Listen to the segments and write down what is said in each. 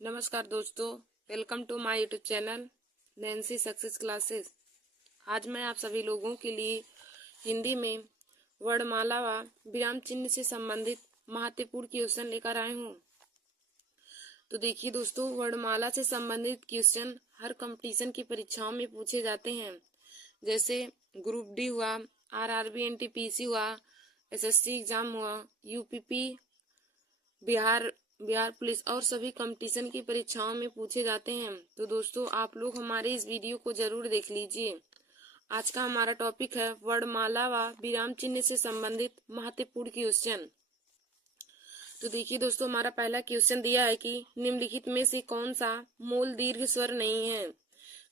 नमस्कार दोस्तों, welcome to my YouTube channel Nancy Success Classes. आज मैं आप सभी लोगों के लिए हिंदी में वर्णमाला व विराम चिन्ह से संबंधित महत्वपूर्ण क्वेश्चन लेकर आए हूँ। तो देखिए दोस्तों, वर्णमाला से संबंधित क्वेश्चन हर कंपटीशन की परीक्षाओं में पूछे जाते हैं। जैसे ग्रुप डी हुआ, आरआरबी एनटीपीसी हुआ, एसएससी एग्जाम हुआ, यूपीपी, बिहार पुलिस और सभी कंपटीशन की परीक्षाओं में पूछे जाते हैं। तो दोस्तों, आप लोग हमारे इस वीडियो को जरूर देख लीजिए। आज का हमारा टॉपिक है वर्णमाला व विराम चिन्ह से संबंधित महत्वपूर्ण क्वेश्चन। तो देखिए दोस्तों, हमारा पहला क्वेश्चन दिया है कि निम्नलिखित में से कौन सा मूल दीर्घ स्वर नहीं है।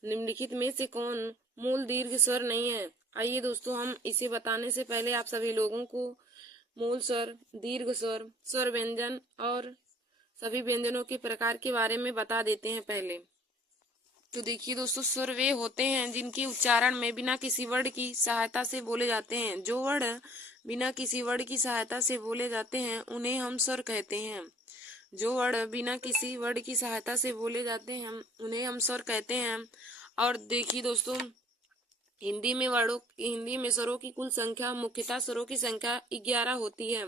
निम्नलिखित में से कौन मूल दीर्घ स्वर नहीं है। आइए दोस्तों, हम इसे बताने से पहले आप सभी लोगों को मूल स्वर, दीर्घ स्वर, स्वर व्यंजन और सभी व्यंजनों के प्रकार के बारे में बता देते हैं पहले। तो देखिए दोस्तों, स्वर वे होते हैं जिनके उच्चारण में बिना किसी वर्ड की सहायता से बोले जाते हैं। जो वर्ड बिना किसी वर्ड की सहायता से बोले जाते हैं उन्हें हम स्वर कहते हैं। जो वर्ड बिना किसी वर्ड की सहायता से बोले जाते हैं उन्हें हम स्वर कहते हैं। और देखिए दोस्तों, हिंदी में स्वरों की कुल संख्या मुख्यतः स्वरों की संख्या 11 होती है।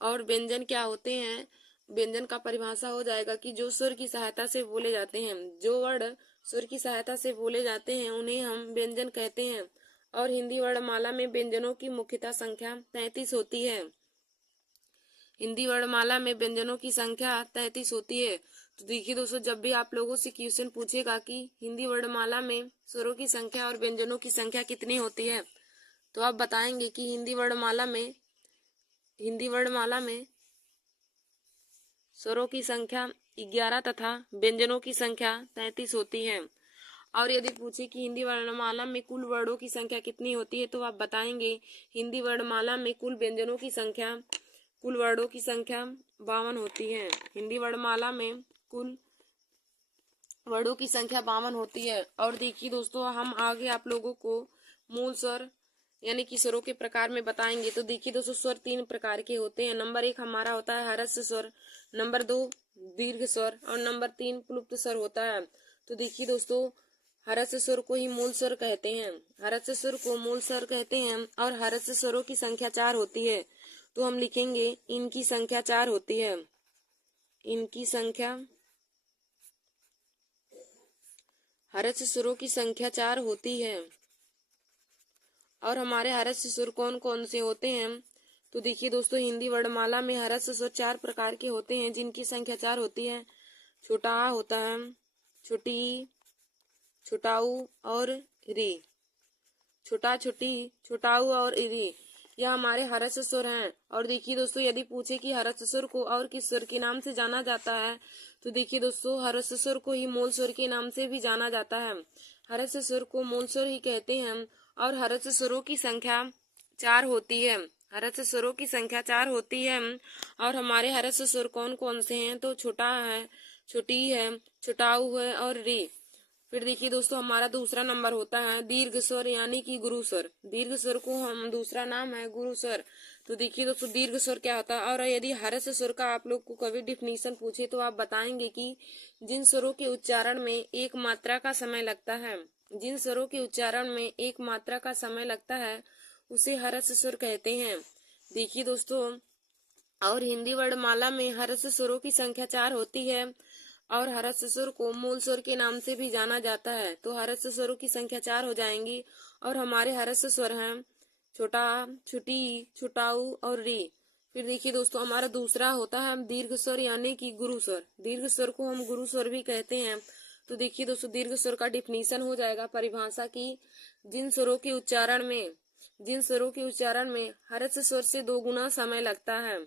और व्यंजन क्या होते हैं? व्यंजन का परिभाषा हो जाएगा कि जो स्वर की सहायता से बोले जाते हैं। जो वर्ड स्वर की सहायता से बोले जाते हैं उन्हें हम व्यंजन कहते हैं। और हिंदी वर्णमाला में व्यंजनों की मुख्यतः संख्या 33 होती है। हिंदी वर्णमाला में व्यंजनों की संख्या 33 होती है। तो देखिए दोस्तों, जब भी आप लोगों से क्वेश्चन पूछेगा कि हिंदी वर्णमाला में स्वरों की संख्या और व्यंजनों की संख्या कितनी होती है, तो आप बताएंगे कि हिंदी वर्णमाला में स्वरों की संख्या 11 तथा व्यंजनों की संख्या 33 होती है। और यदि पूछे कि हिंदी वर्णमाला में कुल वर्णों की संख्या कितनी होती है, तो आप बताएंगे हिंदी वर्णमाला में कुल वर्णों की संख्या 52 होती है। हिंदी वर्णमाला में कुल वर्णों की संख्या 52 होती है। और देखिए दोस्तों, हम आगे आप लोगों को मूल स्वर यानी कि स्वरों के प्रकार में बताएंगे। तो देखिए दोस्तों, स्वर 3 प्रकार के होते हैं। नंबर 1 हमारा होता है हर्ष स्वर, नंबर 2 दीर्घ स्वर और नंबर 3 प्लुप्त स्वर होता है। तो देखिए दोस्तों, हर्ष स्वर को ही मूल स्वर कहते हैं। हर्ष स्वर को मूल स्वर कहते हैं और हर्ष स्वरों की संख्या 4 होती है। तो हम लिखेंगे इनकी संख्या 4 होती है। इनकी संख्या हर्ष स्वरों की संख्या 4 होती है। और हमारे हर्ष स्वर कौन कौन से होते हैं? तो देखिए दोस्तों, हिंदी वर्णमाला में हर्ष स्वर 4 प्रकार के होते हैं जिनकी संख्या 4 होती है। छोटा आ होता है, छोटी, छोटाऊ और री। छोटा, छोटी, छोटाऊ और री, यह हमारे हर्ष स्वर हैं। और देखिए दोस्तों, यदि पूछे कि हर्ष स्वर को और किस स्वर के नाम से जाना जाता है, तो देखिए दोस्तों, हर्ष स्वर को ही मूल स्वर के नाम से भी जाना जाता है। हर्ष स्वर को मूल स्वर ही कहते हैं। और हर्ष स्वरों की संख्या 4 होती है। हर्ष स्वरों की संख्या 4 होती है। और हमारे हर्ष स्वर कौन कौन से हैं? तो छोटा है, छोटी है, छोटाऊ है और री। फिर देखिए दोस्तों, हमारा दूसरा नंबर होता है दीर्घ स्वर यानी कि गुरु स्वर। दीर्घ स्वर को हम दूसरा नाम है गुरु स्वर। तो देखिए दोस्तों, दीर्घ स्वर क्या होता है? और यदि हर्ष स्वर का आप लोग को कभी डिफिनीशन पूछे तो आप बताएंगे कि जिन स्वरों के उच्चारण में एक मात्रा का समय लगता है, जिन स्वरों के उच्चारण में एक मात्रा का समय लगता है उसे हर्ष स्वर कहते हैं। देखिए दोस्तों, और हिंदी वर्णमाला में हर्ष स्वरों की संख्या 4 होती है। और हर्ष स्वर को मूल स्वर के नाम से भी जाना जाता है। तो हर्ष स्वरों की संख्या 4 हो जाएंगी। और हमारे हर्ष स्वर हैं छोटा, छोटी, छोटाऊ और री। फिर देखिए दोस्तों, हमारा दूसरा होता है दीर्घ स्वर यानी कि गुरु स्वर। दीर्घ स्वर को हम गुरु स्वर भी कहते हैं। तो देखिए दोस्तों, दीर्घ स्वर का डिफिनीशन हो जाएगा परिभाषा की जिन स्वरों के उच्चारण में हर्ष स्वर से 2 गुना समय लगता है,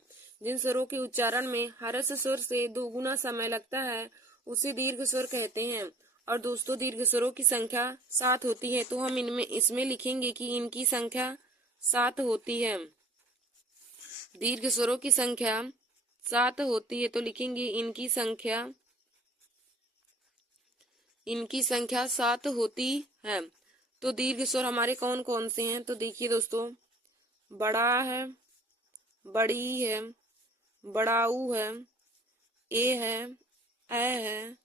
जिन स्वरों के उच्चारण में हर्ष स्वर से 2 गुना समय लगता है उसे दीर्घ स्वर कहते हैं। और दोस्तों, दीर्घ स्वरों की संख्या 7 होती है। तो हम इसमें लिखेंगे कि इनकी संख्या 7 होती है। दीर्घ स्वरों की संख्या 7 होती है। तो लिखेंगे इनकी संख्या 7 होती है। तो दीर्घ स्वर हमारे कौन कौन से हैं? तो देखिए दोस्तों, बड़ा है, बड़ी है, बड़ाऊ है, ए है, ऐ है,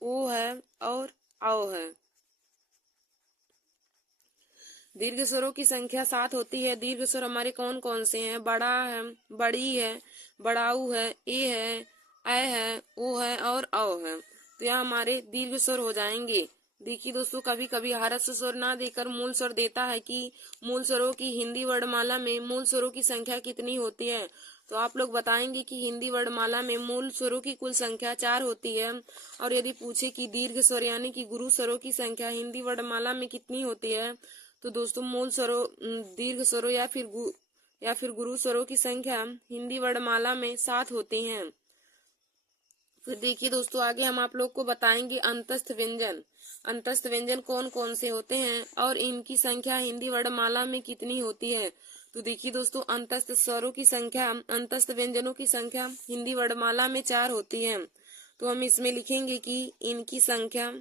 ओ है और औ है। दीर्घ स्वरों की संख्या 7 होती है। दीर्घ स्वर हमारे कौन कौन से हैं? बड़ा है, बड़ी है, बड़ाऊ है, ए है, है, ओ है और औ है। तो यह हमारे दीर्घ स्वर हो जाएंगे। देखिए दोस्तों, कभी कभी हरस स्वर ना देकर मूल स्वर देता है कि मूल स्वरों की हिंदी वर्णमाला में मूल स्वरों की संख्या कितनी होती है। तो आप लोग बताएंगे कि हिंदी वर्णमाला में मूल स्वरों की कुल संख्या 4 होती है। और यदि पूछे कि दीर्घ स्वर यानी कि गुरु स्वरों की संख्या हिंदी वर्णमाला में कितनी होती है, तो दोस्तों मूल स्वरों, दीर्घ स्वरों या फिर गुरु स्वरों की संख्या हिंदी वर्णमाला में 7 होती हैं। फिर देखिए दोस्तों, आगे हम आप लोग को बताएंगे अंतस्थ व्यंजन। अंतस्थ व्यंजन कौन कौन से होते हैं और इनकी संख्या हिंदी वर्णमाला में कितनी होती है। तो देखिए दोस्तों, अंतस्थ स्वरों की संख्या, अंतस्थ व्यंजनों की संख्या हिंदी वर्णमाला में 4 होती है। तो हम इसमें लिखेंगे कि इनकी संख्या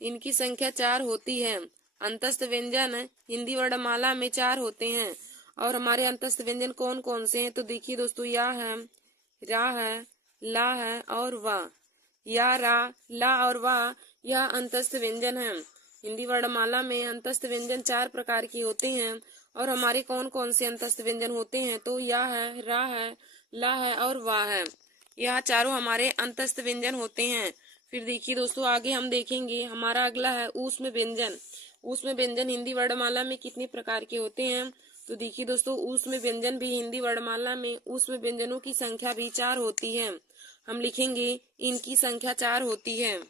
इनकी संख्या 4 होती है। अंतस्थ व्यंजन हिंदी वर्णमाला में 4 होते हैं। और हमारे अंतस्थ व्यंजन कौन कौन से हैं? तो देखिए दोस्तों, या है, रा है, ला है और वाह। या, रा, ला और वाह यह अंतस्थ व्यंजन है। हिंदी वर्णमाला में अंतस्थ व्यंजन 4 प्रकार के होते हैं। और हमारे कौन कौन से अंतस्थ व्यंजन होते हैं? तो या है, रा है, ला है और वाह है। यह चारों हमारे अंतस्थ व्यंजन होते हैं। फिर देखिए दोस्तों, आगे हम देखेंगे, हमारा अगला है ऊष्म व्यंजन। ऊष्म व्यंजन हिंदी वर्णमाला में कितने प्रकार के होते हैं? तो देखिए दोस्तों, ऊष्म व्यंजन भी हिंदी वर्णमाला में ऊष्म व्यंजनों की संख्या भी 4 होती है। हम लिखेंगे इनकी संख्या 4 होती है।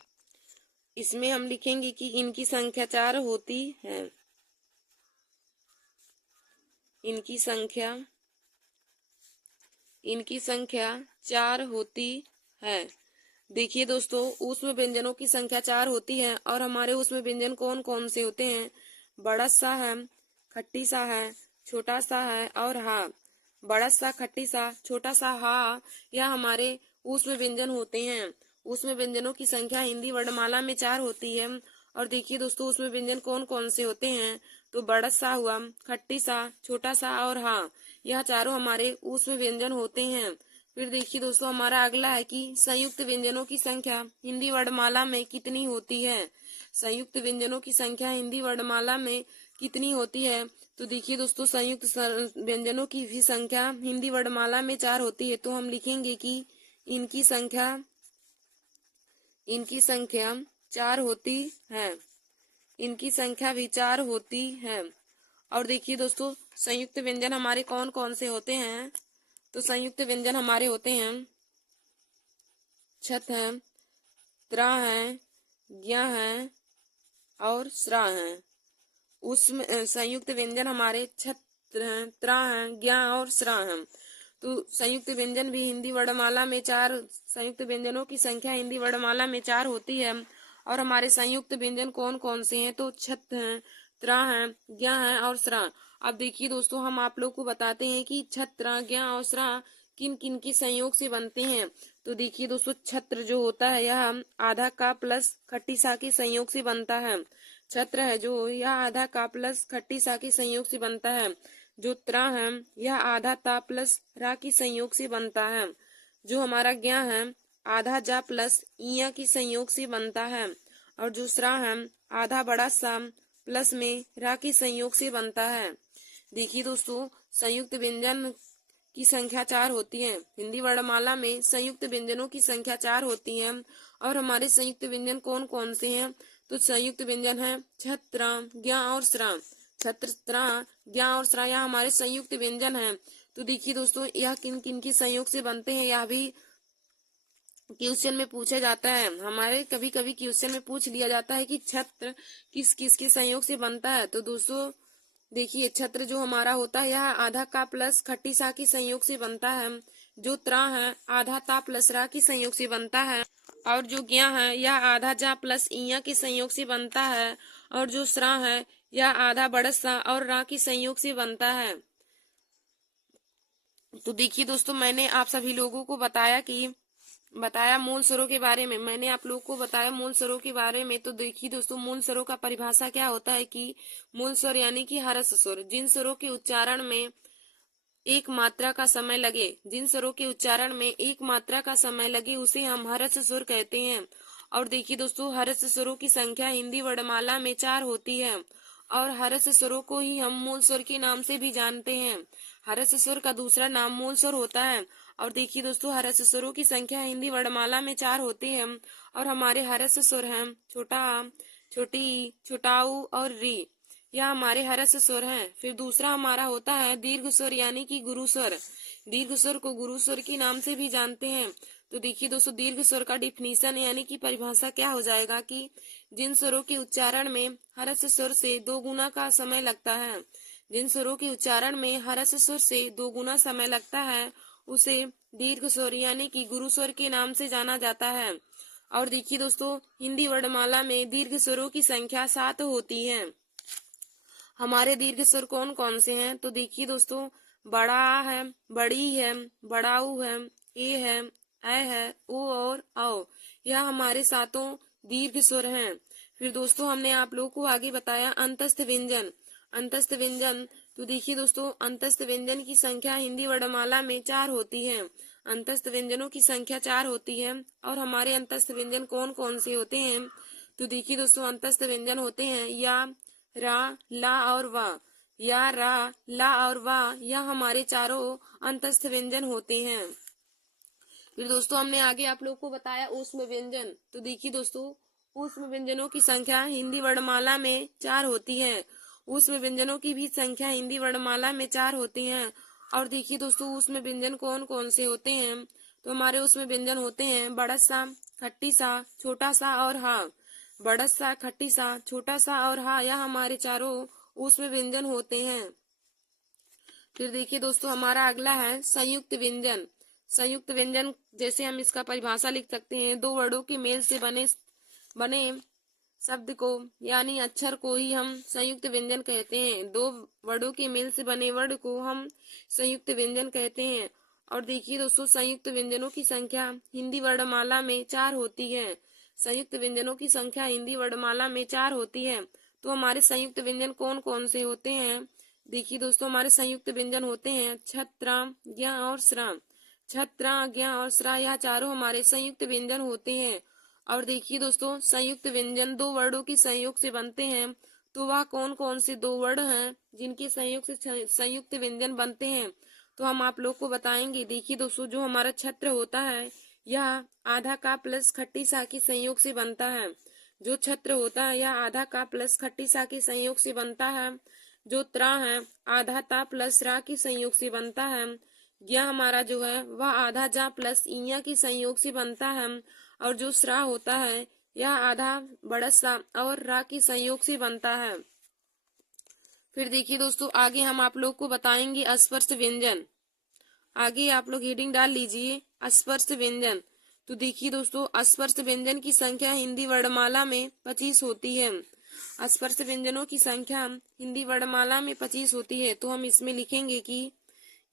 इसमें हम लिखेंगे कि इनकी संख्या 4 होती है। इनकी संख्या 4 होती है। देखिए दोस्तों, ऊष्म व्यंजनों की संख्या 4 होती है। और हमारे ऊष्म व्यंजन कौन कौन से होते हैं? बड़ा सा है, खट्टी सा है, छोटा सा है और हा। बड़ा सा, खट्टी सा, छोटा सा, हा, यह हमारे ऊष्म व्यंजन होते हैं। ऊष्म व्यंजनों की संख्या हिंदी वर्णमाला में 4 होती है। और देखिए दोस्तों, ऊष्म व्यंजन कौन कौन से होते हैं? तो बड़ा सा हुआ, खट्टी सा, छोटा सा और हा, यह चारों हमारे ऊष्म व्यंजन होते हैं। फिर देखिए दोस्तों, हमारा अगला है कि संयुक्त व्यंजनों की संख्या हिंदी वर्णमाला में कितनी होती है। संयुक्त व्यंजनों की संख्या हिंदी वर्णमाला में कितनी होती है? तो देखिए दोस्तों, संयुक्त व्यंजनों की भी संख्या हिंदी वर्णमाला में 4 होती है। तो हम लिखेंगे कि इनकी संख्या 4 होती है। इनकी संख्या भी 4 होती है। और देखिए दोस्तों, संयुक्त व्यंजन हमारे कौन कौन से होते हैं? तो संयुक्त व्यंजन हमारे होते हैं छत है, त्रा है, ज्ञ है और स्रा है। उसमें संयुक्त व्यंजन हमारे छत, त्रा है, ज्ञ और स्रा है। तो संयुक्त व्यंजन भी हिंदी वर्णमाला में 4, संयुक्त व्यंजनों की संख्या हिंदी वर्णमाला में 4 होती है। और हमारे संयुक्त व्यंजन कौन कौन से हैं? तो छत है, त्रा है, ज्ञ है और स्रा। अब देखिए दोस्तों, हम आप लोग को बताते हैं कि छत्र, ज्ञ और स्रा किन किन की संयोग से बनते हैं। तो देखिए दोस्तों, छत्र जो होता है यह आधा का प्लस खट्टी सा के संयोग से बनता है। छत्र है जो, यह आधा का प्लस खट्टी सा के संयोग से बनता है। जो त्रा है, यह आधा ता प्लस रा की संयोग से बनता है। जो हमारा ज्ञ है, आधा जा प्लस इया की संयोग से बनता है। और जो स्रा है, आधा बड़ा सा प्लस में रा की संयोग से बनता है। देखिए दोस्तों, संयुक्त व्यंजन की संख्या 4 होती है। हिंदी वर्णमाला में संयुक्त व्यंजनों की संख्या 4 होती है। और हमारे संयुक्त व्यंजन कौन कौन से हैं? तो संयुक्त व्यंजन है छत्र, ज्ञ और स्रा। छत्र, त्रा, ज्ञ और स्रा यह हमारे संयुक्त व्यंजन हैं। तो देखिए दोस्तों, यह किन किन की संयोग से बनते हैं, यह भी क्वेश्चन में पूछा जाता है। हमारे कभी कभी क्वेश्चन में पूछ लिया जाता है कि छत्र किस किस के संयोग से बनता है। तो दोस्तों देखिए, छत्र जो हमारा होता है यह आधा का प्लस खट्टी सा की संयोग से बनता है। जो त्रा है, आधा ता प्लस रा की संयोग से बनता है। और जो ज्ञ है, यह आधा जा प्लस इया के संयोग से बनता है। और जो स्रा है, यह आधा बड़स सा और रा की संयोग से बनता है। तो देखिए दोस्तों, मैंने आप सभी लोगों को बताया मूल स्वरों के बारे में। मैंने आप लोगों को बताया मूल स्वरों के बारे में। तो देखिए दोस्तों, मूल स्वरों का परिभाषा क्या होता है कि मूल स्वर यानी कि हरस स्वर, जिन स्वरों के उच्चारण में एक मात्रा का समय लगे, जिन स्वरों के उच्चारण में एक मात्रा का समय लगे उसे हम हर्ष स्वर कहते हैं। और देखिए दोस्तों, हर्ष स्वरों की संख्या हिंदी वर्णमाला में 4 होती है और हर्ष स्वरों को ही हम मूल स्वर के नाम से भी जानते हैं। हर्ष स्वर का दूसरा नाम मूल स्वर होता है। और देखिए दोस्तों, हर्ष स्वरों की संख्या हिंदी वर्णमाला में 4 होती है और हमारे हर्ष स्वर हैं छोटा आ, छोटी ई, छोटा ऊ और री। यह हमारे हर्ष स्वर हैं। फिर दूसरा हमारा होता है दीर्घ स्वर यानी कि गुरु स्वर। दीर्घ स्वर को गुरु स्वर के नाम से भी जानते हैं। तो देखिए दोस्तों, दीर्घ स्वर का डिफिनीशन यानी कि परिभाषा क्या हो जाएगा कि जिन स्वरों के उच्चारण में हर्ष स्वर से 2 गुना का समय लगता है, जिन स्वरों के उच्चारण में हर्ष स्वर से 2 गुना समय लगता है उसे दीर्घ स्वर यानी कि गुरु स्वर के नाम से जाना जाता है। और देखिए दोस्तों, हिंदी वर्णमाला में दीर्घ स्वरों की संख्या 7 होती है। हमारे दीर्घ स्वर कौन कौन से हैं? तो देखिए दोस्तों, बड़ा आ है, बड़ी है, बड़ाऊ है, ए है, ओ और औ। यह हमारे 7 दीर्घ स्वर हैं। फिर दोस्तों, हमने आप लोगों को आगे बताया अंतस्थ व्यंजन। अंतस्थ व्यंजन, तो देखिए दोस्तों, अंतस्थ व्यंजन की संख्या हिंदी वर्णमाला में 4 होती है। अंतस्थ व्यंजनों की संख्या 4 होती है और हमारे अंतस्थ व्यंजन कौन कौन से होते हैं? तो देखिए दोस्तों, अंतस्थ व्यंजन होते हैं या, रा, ला और वा। या, रा, ला और वा, यह हमारे चारों अंतस्थ व्यंजन होते हैं। फिर दोस्तों, हमने आगे आप लोग को बताया ऊष्म व्यंजन। तो देखिए दोस्तों, ऊष्म व्यंजनों की संख्या हिंदी वर्णमाला में 4 होती है। ऊष्म व्यंजनों की भी संख्या हिंदी वर्णमाला में 4 होती है। और देखिए दोस्तों, ऊष्म व्यंजन कौन कौन से होते हैं? तो हमारे ऊष्म व्यंजन होते हैं बड़ा सा, खट्टी सा, छोटा सा और हा। बड़ा सा, खट्टी सा, छोटा सा और हा, यह हमारे चारों ऊष्म व्यंजन होते हैं। फिर देखिए दोस्तों, हमारा अगला है संयुक्त व्यंजन। संयुक्त व्यंजन जैसे हम इसका परिभाषा लिख सकते हैं, 2 वर्डों के मेल से बने शब्द को यानी अक्षर को ही हम संयुक्त व्यंजन कहते हैं। 2 वर्डों के मेल से बने वर्ड को हम संयुक्त व्यंजन कहते हैं। और देखिए दोस्तों, संयुक्त व्यंजनों की संख्या हिंदी वर्णमाला में 4 होती है। संयुक्त व्यंजनों की संख्या हिंदी वर्णमाला में 4 होती है। तो हमारे संयुक्त व्यंजन कौन कौन से होते हैं? देखिए दोस्तों, हमारे संयुक्त व्यंजन होते हैं छत्र, ज्ञ और श्रा। छत्र, ज्ञ और श्रा, यह चारों हमारे संयुक्त व्यंजन होते हैं। और देखिए दोस्तों, संयुक्त व्यंजन 2 वर्डों के संयोग से बनते हैं। तो वह कौन कौन से 2 वर्ड हैं जिनके संयोग से संयुक्त व्यंजन बनते हैं? तो हम आप लोग को बताएंगे। देखिए दोस्तों, जो हमारा छत्र होता है यह आधा का प्लस खट्टी सा के संयोग से बनता है। जो छत्र होता है यह आधा का प्लस खट्टी सा के संयोग से बनता है। जो त्रा है आधा ता प्लस रा के संयोग से बनता है। ज्ञ हमारा जो है वह आधा जा प्लस इया के संयोग से बनता है। और जो श्रा होता है यह आधा बड़ा सा और रा के संयोग से बनता है। फिर देखिए दोस्तों, आगे हम आप लोग को बताएंगे अस्पर्श व्यंजन। आगे आप लोग हेडिंग डाल लीजिए अस्पर्श व्यंजन। तो देखिए दोस्तों, अस्पर्श व्यंजन की संख्या हिंदी वर्णमाला में 25 होती है। अस्पर्श व्यंजनों की संख्या हिंदी वर्णमाला में 25 होती है। तो हम इसमें लिखेंगे कि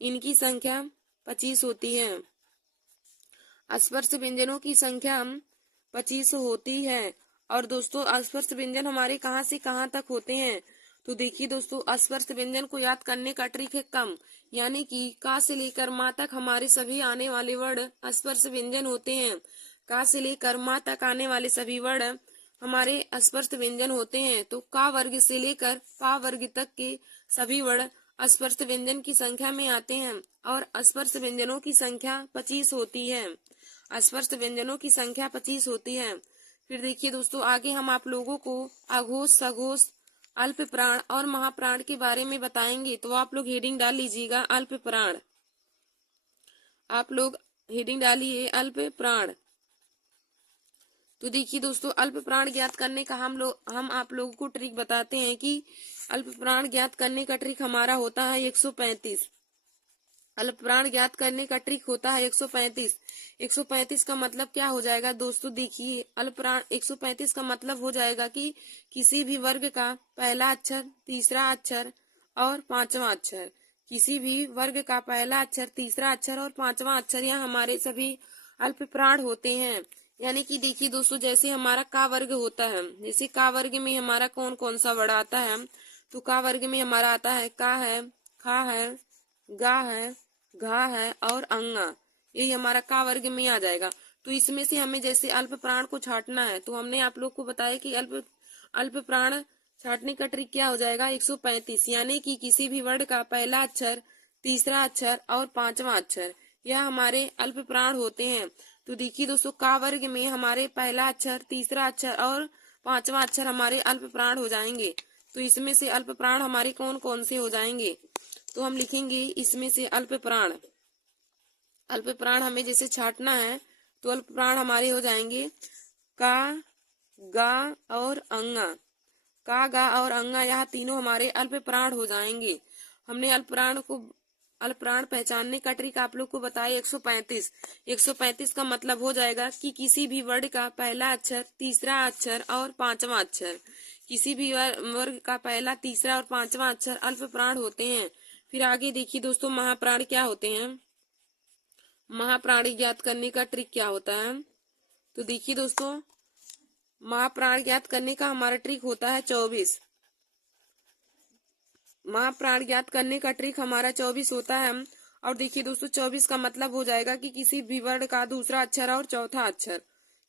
इनकी संख्या 25 होती है। अस्पर्श व्यंजनों की संख्या 25 होती है। और दोस्तों, अस्पर्श व्यंजन हमारे कहाँ से कहाँ तक होते हैं? तो देखिए दोस्तों, अस्पर्श व्यंजन को याद करने का ट्रिक है कम, यानी कि का से लेकर माँ तक हमारे सभी आने वाले वर्ड अस्पर्श व्यंजन होते हैं। का से लेकर माँ तक आने वाले सभी वर्ड हमारे अस्पर्श व्यंजन होते हैं। तो का वर्ग से लेकर पा वर्ग तक के सभी वर्ड अस्पर्श व्यंजन की संख्या में आते हैं और अस्पर्श व्यंजनों की संख्या 25 होती है। अस्पर्श व्यंजनों की संख्या 25 होती है। फिर देखिए दोस्तों, आगे हम आप लोगों को अघोष, सघोष, अल्प प्राण और महाप्राण के बारे में बताएंगे। तो आप लोग हेडिंग डाल लीजिएगा अल्प प्राण। आप लोग हेडिंग डालिए अल्प प्राण। तो देखिए दोस्तों, अल्प प्राण ज्ञात करने का हम आप लोगों को ट्रिक बताते हैं कि अल्प प्राण ज्ञात करने का ट्रिक हमारा होता है 135। अल्प प्राण ज्ञात करने का ट्रिक होता है 135। 135 का मतलब क्या हो जाएगा दोस्तों? देखिए, अल्प प्राण 135 का मतलब हो जाएगा कि किसी भी वर्ग का पहला अक्षर, तीसरा अक्षर और पांचवा अक्षर। किसी भी वर्ग का पहला अक्षर, तीसरा अक्षर और पांचवा अक्षर यह हमारे सभी अल्प प्राण होते हैं। यानी कि देखिए दोस्तों, जैसे हमारा का वर्ग होता है, जैसे का वर्ग में हमारा कौन कौन सा वर्ड आता है? तो का वर्ग में हमारा आता है का है, खा है, गा है, घा है और अंगा, यही हमारा का वर्ग में आ जाएगा। तो इसमें से हमें जैसे अल्प प्राण को छांटना है, तो हमने आप लोग को बताया कि अल्प प्राण छांटने का ट्रिक क्या हो जाएगा, 135, यानी कि किसी भी वर्ण का पहला अक्षर, तीसरा अक्षर और पांचवा अक्षर, यह हमारे अल्प प्राण होते हैं। तो देखिए दोस्तों, का वर्ग में हमारे पहला अक्षर, तीसरा अक्षर और पांचवा अक्षर हमारे अल्प प्राण हो जाएंगे। तो इसमें से अल्प प्राण हमारे कौन कौन से हो जाएंगे, तो हम लिखेंगे इसमें से अल्प प्राण हमें जैसे छांटना है, तो अल्प प्राण हमारे हो जाएंगे का, गा और अंगा। का, गा और अंगा, यह तीनों हमारे अल्प प्राण हो जाएंगे। हमने अल्प प्राण पहचानने का ट्रिक आप लोग को बताया 135। 135 का मतलब हो जाएगा कि किसी भी वर्ण का पहला अक्षर, तीसरा अक्षर और पांचवा अक्षर, किसी भी वर्ग का पहला, तीसरा और पांचवा अक्षर अल्प प्राण होते हैं। फिर आगे देखिए दोस्तों, महाप्राण क्या होते हैं। महाप्राण ज्ञात करने का ट्रिक क्या होता है, तो देखिए दोस्तों, महाप्राण ज्ञात करने का हमारा ट्रिक होता है 24। महाप्राण ज्ञात करने का ट्रिक हमारा 24 होता है। और देखिए दोस्तों, 24 का मतलब हो जाएगा कि किसी भी वर्ण का दूसरा अक्षर और चौथा अक्षर,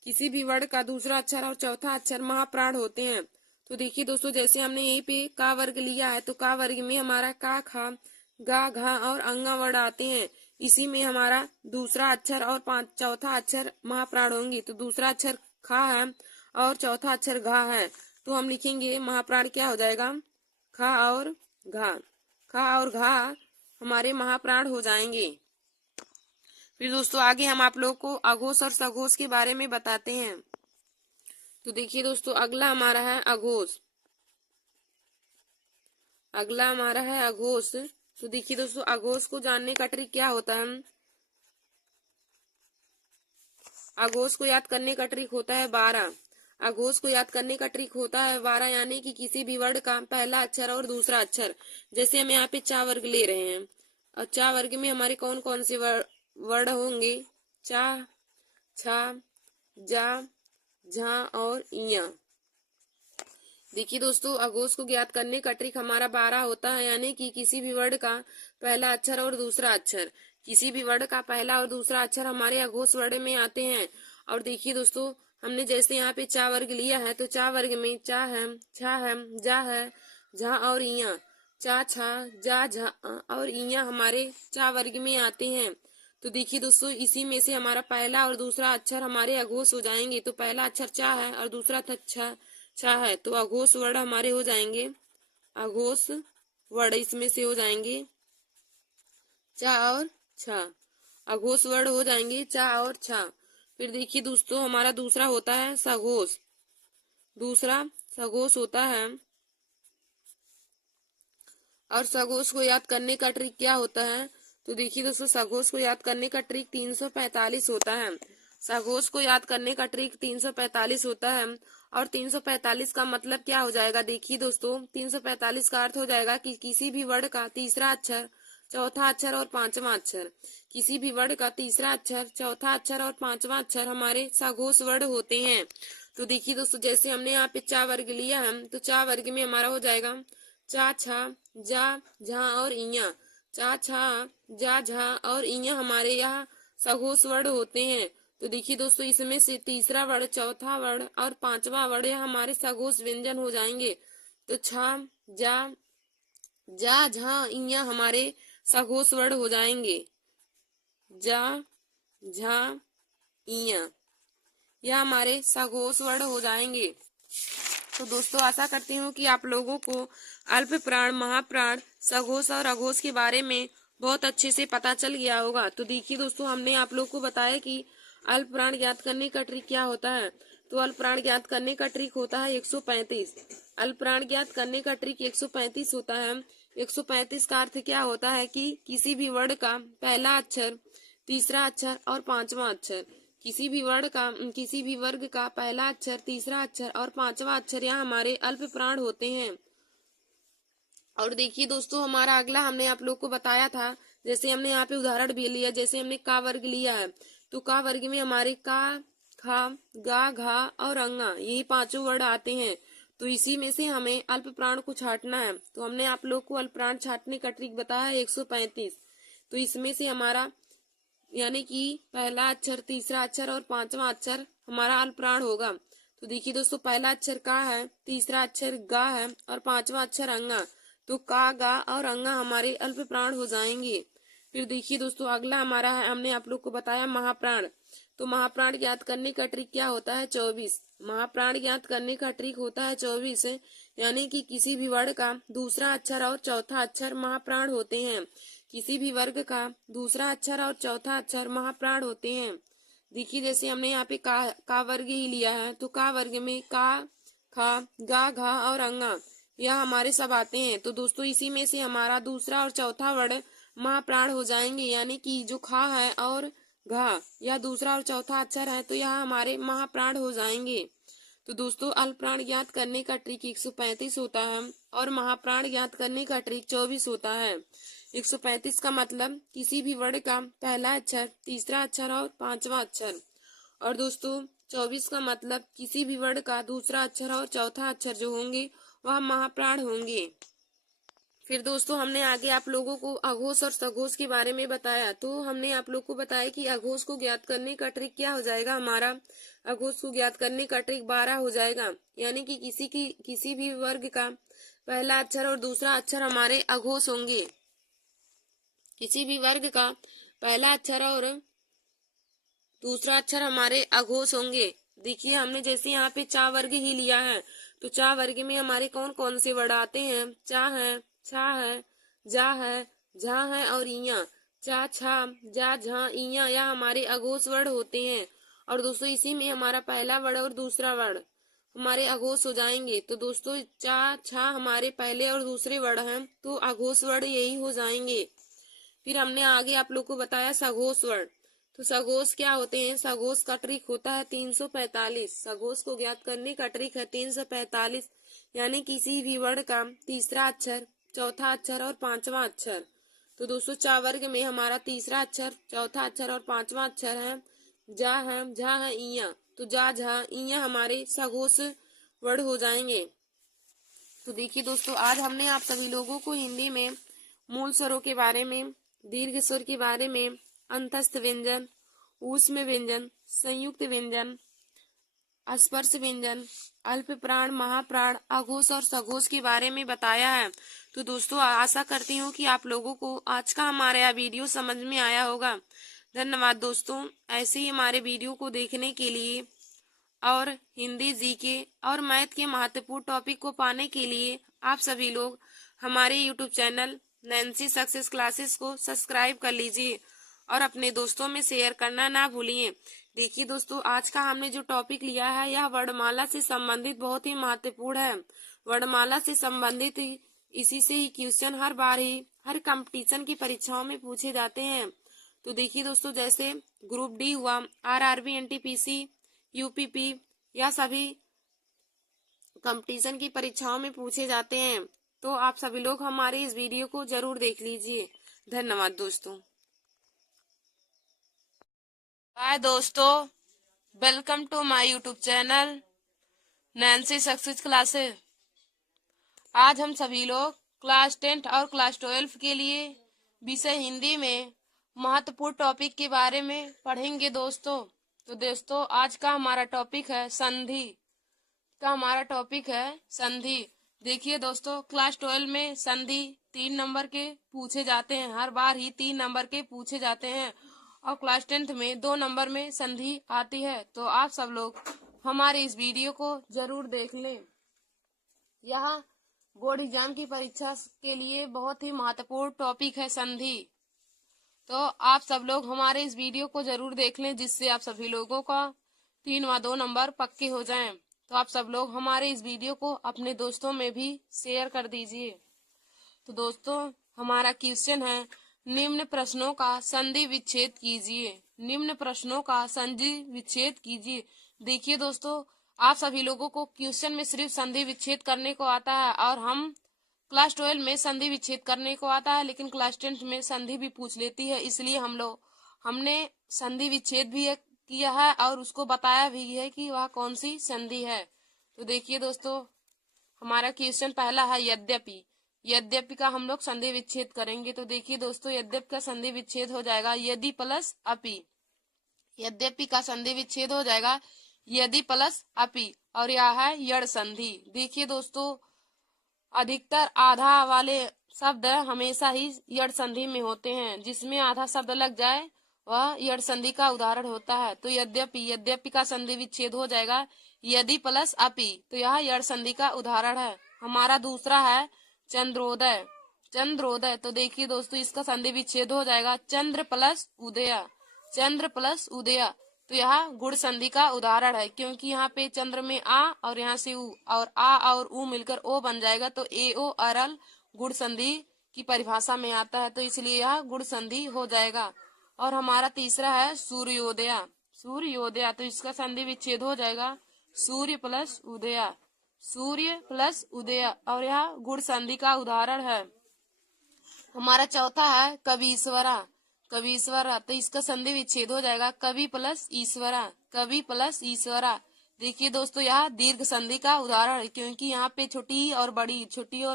किसी भी वर्ण का दूसरा अक्षर और चौथा अक्षर महाप्राण होते हैं। तो देखिए दोस्तों, जैसे हमने यहीं पे का वर्ग लिया है, तो का वर्ग में हमारा का, खा, गा, घा और अंगा वर्ण आते हैं। इसी में हमारा दूसरा अक्षर और चौथा अक्षर महाप्राण होंगे। तो दूसरा अक्षर खा है और चौथा अक्षर घा है, तो हम लिखेंगे महाप्राण क्या हो जाएगा, खा और घा। खा और घा हमारे महाप्राण हो जाएंगे। फिर दोस्तों आगे हम आप लोग को अघोष और सघोष के बारे में बताते हैं। तो देखिए दोस्तों, अगला हमारा है अघोष। अगला हमारा है अघोष। तो देखिए दोस्तों, अघोष को जानने का ट्रिक क्या होता है, अघोष को याद करने का ट्रिक होता है 12। अघोष को याद करने का ट्रिक होता है 12, यानी कि किसी भी वर्ण का पहला अक्षर और दूसरा अक्षर। जैसे हम यहाँ पे चा वर्ग ले रहे हैं, और चा वर्ग में हमारे कौन कौन से वर्ण होंगे, चा, छा, जा, झा और इया। देखिए दोस्तों, अघोष को ज्ञात करने का ट्रिक हमारा 12 होता है, यानी कि किसी भी वर्ण का पहला अक्षर और दूसरा अक्षर, किसी भी वर्ण का पहला और दूसरा अक्षर हमारे अघोष वर्ण में आते हैं। और देखिए दोस्तों, हमने जैसे यहाँ पे चा वर्ग लिया है, तो चा वर्ग में चा है, छा है, जा है, झा और इया, चा, छा, जा, झा और इया हमारे चा वर्ग में आते हैं। तो देखिए दोस्तों, इसी में से हमारा पहला और दूसरा अक्षर हमारे अघोष हो जाएंगे। तो पहला अक्षर चा है और दूसरा छा है, तो अघोष वर्ण हमारे हो जाएंगे, अघोष वर्ण इसमें से हो जाएंगे चा और छा, अघोष वर्ण हो जाएंगे चा और छा। फिर देखिए दोस्तों, हमारा दूसरा होता है सघोष। दूसरा सघोष होता है, और सघोष को याद करने का ट्रिक क्या होता है, तो देखिए दोस्तों, सघोष को याद करने का ट्रिक 345 होता है। सघोष को याद करने का ट्रिक 345 होता है। और 345 का मतलब क्या हो जाएगा, देखिए दोस्तों, 345 का अर्थ हो जाएगा कि किसी भी वर्ण का तीसरा अक्षर, चौथा अक्षर और पांचवा अक्षर, किसी भी वर्ण का तीसरा अक्षर, चौथा अक्षर और पांचवा अक्षर हमारे सघोष वर्ण होते हैं। तो देखिए दोस्तों, जैसे हमने यहाँ पे चा वर्ग लिया है, तो चा वर्ग में हमारा हो जाएगा चा, छा, जा, झा और इया। चा, छा, जा, झा और इया हमारे यहाँ सघोष वर्ण होते हैं। तो देखिए दोस्तों, इसमें से तीसरा वर्ण, चौथा वर्ण और पांचवा वर्ण हमारे सघोष व्यंजन हो जाएंगे। तो छा, जा, जा, झा, इया हमारे सघोष वर्ण हो जाएंगे, जा, झा, इया, यह हमारे सघोष वर्ण हो जाएंगे। तो दोस्तों, आशा करती हूँ कि आप लोगों को अल्प प्राण, महाप्राण, सघोष और अघोष के बारे में बहुत अच्छे से पता चल गया होगा। तो देखिए दोस्तों, हमने आप लोग को बताया कि अल्प प्राण ज्ञात करने का ट्रिक क्या होता है। तो अल्प प्राण ज्ञात करने का ट्रिक होता है 135। अल्प प्राण ज्ञात करने का ट्रिक 135 होता है। 135 का अर्थ क्या होता है कि किसी भी वर्ण का पहला अक्षर, तीसरा अक्षर और पांचवा अक्षर, किसी भी वर्ग का पहला अक्षर, तीसरा अक्षर और पांचवा अक्षर यहाँ हमारे अल्प प्राण होते हैं। और देखिए दोस्तों, हमारा अगला हमने आप लोग को बताया था, जैसे हमने यहाँ पे उदाहरण भी लिया, जैसे हमने का वर्ग लिया है, तो का वर्ग में हमारे का, खा, गा, घा और अंगा, यही पांचों वर्ण आते हैं। तो इसी में से हमें अल्प प्राण को छांटना है। तो हमने आप लोग को अल्प प्राण छांटने का ट्रिक बताया है 135। तो इसमें से हमारा यानी कि पहला अक्षर, तीसरा अक्षर और पांचवा अक्षर हमारा अल्प प्राण होगा। तो देखिए दोस्तों, पहला अक्षर का है, तीसरा अक्षर गा है और पांचवा अक्षर अंगा। तो का, गा और अंगा हमारे अल्प प्राण हो जाएंगे। फिर देखिए दोस्तों, अगला हमारा है, हमने आप लोग को बताया महाप्राण। तो महाप्राण ज्ञात करने का ट्रिक क्या होता है? 24। महाप्राण ज्ञात करने का ट्रिक होता है 24, यानी कि किसी भी वर्ण का दूसरा अक्षर और चौथा अक्षर महाप्राण होते हैं। किसी भी वर्ग का दूसरा अक्षर और चौथा अक्षर महाप्राण होते हैं। देखिए, जैसे हमने यहाँ पे का वर्ग ही लिया है, तो का वर्ग में का, खा, गा, घा और अंगा यह हमारे सब आते हैं। तो दोस्तों, इसी में से हमारा दूसरा और चौथा वर्ण महाप्राण हो जाएंगे, यानी कि जो खा है और घा यह दूसरा और चौथा अक्षर है, तो यह हमारे महाप्राण हो जाएंगे। तो दोस्तों, अल्प प्राण ज्ञात करने का ट्रिक 135 होता है और महाप्राण ज्ञात करने का ट्रिक 24 होता है। 135 का मतलब किसी भी वर्ण का पहला अक्षर, तीसरा अक्षर और पांचवा अक्षर। और दोस्तों, 24 का मतलब किसी भी वर्ण का दूसरा अक्षर और चौथा अक्षर जो होंगे वह महाप्राण होंगे। फिर दोस्तों, हमने आगे आप लोगों को अघोष और सघोष के बारे में बताया। तो हमने आप लोग को बताया कि अघोष को ज्ञात करने का ट्रिक क्या हो जाएगा हमारा? अघोष को ज्ञात करने का ट्रिक 12 हो जाएगा, यानी कि किसी भी वर्ग का पहला अक्षर और दूसरा अक्षर हमारे अघोष होंगे। किसी भी वर्ग का पहला अक्षर और दूसरा अक्षर हमारे अघोष होंगे। देखिए, हमने जैसे यहाँ पे चा वर्ग ही लिया है, तो चा वर्ग में हमारे कौन कौन से वर्ड आते हैं? चा है, छा है, जा है, झा है और इया। चा, छा, जा, झा, इया यह हमारे अघोष वर्ड होते हैं। और दोस्तों, इसी में हमारा पहला वर्ड और दूसरा वर्ड हमारे अघोष हो जाएंगे। तो दोस्तों, चा, छा हमारे पहले और दूसरे वर्ड हैं, तो अघोष वर्ड यही हो जाएंगे। फिर हमने आगे आप लोग को बताया सघोष वर्ण। तो सघोष क्या होते हैं? सघोष का ट्रिक होता है 345। सघोष को ज्ञात करने का ट्रिक है 345, यानी किसी भी वर्ण का तीसरा अक्षर, चौथा अक्षर और पांचवा अक्षर। तो दोस्तों, चा वर्ग में हमारा तीसरा अक्षर, चौथा अक्षर और पांचवा अक्षर है जा है, झा है, इया। तो जा, झा, इया हमारे सघोष वर्ण हो जाएंगे। तो देखिए दोस्तों, आज हमने आप सभी लोगों को हिंदी में मूल स्वरों के बारे में, दीर्घ स्वर के बारे में, अंतस्थ व्यंजन, ऊष्म व्यंजन, संयुक्त व्यंजन, स्पर्श व्यंजन, अल्प प्राण, महाप्राण, अघोष और सघोष के बारे में बताया है। तो दोस्तों, आशा करती हूँ कि आप लोगों को आज का हमारा यह वीडियो समझ में आया होगा। धन्यवाद दोस्तों। ऐसे ही हमारे वीडियो को देखने के लिए और हिंदी, जीके और मैथ के महत्वपूर्ण टॉपिक को पाने के लिए आप सभी लोग हमारे YouTube channel Nancy Success classes को सब्सक्राइब कर लीजिए और अपने दोस्तों में शेयर करना ना भूलिए। देखिए दोस्तों, आज का हमने जो टॉपिक लिया है यह वर्णमाला से संबंधित बहुत ही महत्वपूर्ण है। वर्णमाला से संबंधित इसी से ही क्वेश्चन हर बार ही हर कंपटीशन की परीक्षाओं में पूछे जाते हैं। तो देखिए दोस्तों, जैसे ग्रुप डी हुआ, आरआरबी, एनटीपीसी, यूपीपी, यह सभी कंपटीशन की परीक्षाओं में पूछे जाते हैं। तो आप सभी लोग हमारे इस वीडियो को जरूर देख लीजिए। धन्यवाद दोस्तों। हाय दोस्तों, welcome to my YouTube channel Nancy Success Classes. आज हम सभी लोग क्लास 10 और क्लास 12 के लिए विषय हिंदी में महत्वपूर्ण टॉपिक के बारे में पढ़ेंगे दोस्तों। तो दोस्तों, आज का हमारा टॉपिक है संधि। संधि। देखिए दोस्तों, क्लास 12 में संधि 3 नंबर के पूछे जाते हैं, हर बार ही 3 नंबर के पूछे जाते हैं। और क्लास 10 में 2 नंबर में संधि आती है। तो आप सब लोग हमारे इस वीडियो को जरूर देख लें। यह बोर्ड एग्जाम की परीक्षा के लिए बहुत ही महत्वपूर्ण टॉपिक है संधि। तो आप सब लोग हमारे इस वीडियो को जरूर देख लें, जिससे आप सभी लोगों का 3 व 2 नंबर पक्के हो जाएं। तो आप सब लोग हमारे इस वीडियो को अपने दोस्तों में भी शेयर कर दीजिए। तो दोस्तों, हमारा क्वेश्चन है, निम्न प्रश्नों का संधि विच्छेद कीजिए। निम्न प्रश्नों का संधि विच्छेद कीजिए। देखिए दोस्तों, आप सभी लोगों को क्वेश्चन में सिर्फ संधि विच्छेद करने को आता है, और हम क्लास 12 में संधि विच्छेद करने को आता है, लेकिन क्लास 10 में संधि भी पूछ लेती है। इसलिए हमने संधि विच्छेद भी किया है और उसको बताया भी है कि वह कौन सी संधि है। तो देखिए दोस्तों, हमारा क्वेश्चन पहला है, यद्यपि। यद्यपि का हम लोग संधि विच्छेद करेंगे। तो देखिए दोस्तों, यद्यपि का संधि विच्छेद हो जाएगा यदि प्लस अपि। यद्यपि का संधि विच्छेद हो जाएगा यदि प्लस अपि, और यह है यड़ संधि। देखिए दोस्तों, अधिकतर आधा वाले शब्द हमेशा ही यड़ संधि में होते हैं। जिसमें आधा शब्द लग जाए वह यड़ संधि का उदाहरण होता है। तो यद्यपि, यद्यपि का संधि विच्छेद हो जाएगा यदि प्लस अपि, तो यह यड़ संधि का उदाहरण है। हमारा दूसरा है चंद्रोदय। चंद्रोदय, तो देखिए दोस्तों, इसका संधि विच्छेद हो जाएगा चंद्र प्लस उदय। चंद्र प्लस उदय, तो यह गुण संधि का उदाहरण है, क्योंकि यहाँ पे चंद्र में आ और यहाँ से उ, और आ और उ मिलकर ओ बन जाएगा। तो ए ओ अरल गुण संधि की परिभाषा में आता है, तो इसलिए यह गुण संधि हो जाएगा। और हमारा तीसरा है सूर्योदय। सूर्योदय, तो इसका संधि विच्छेद हो जाएगा सूर्य प्लस उदय। सूर्य प्लस उदय, और यह गुण संधि का उदाहरण है। हमारा चौथा है कवीश्वरा। कवीश्वरा, तो इसका संधि विच्छेद हो जाएगा कवि प्लस ईश्वरा। कवि प्लस ईश्वरा, देखिए दोस्तों, यह दीर्घ संधि का उदाहरण है, क्योंकि यहाँ पे छोटी और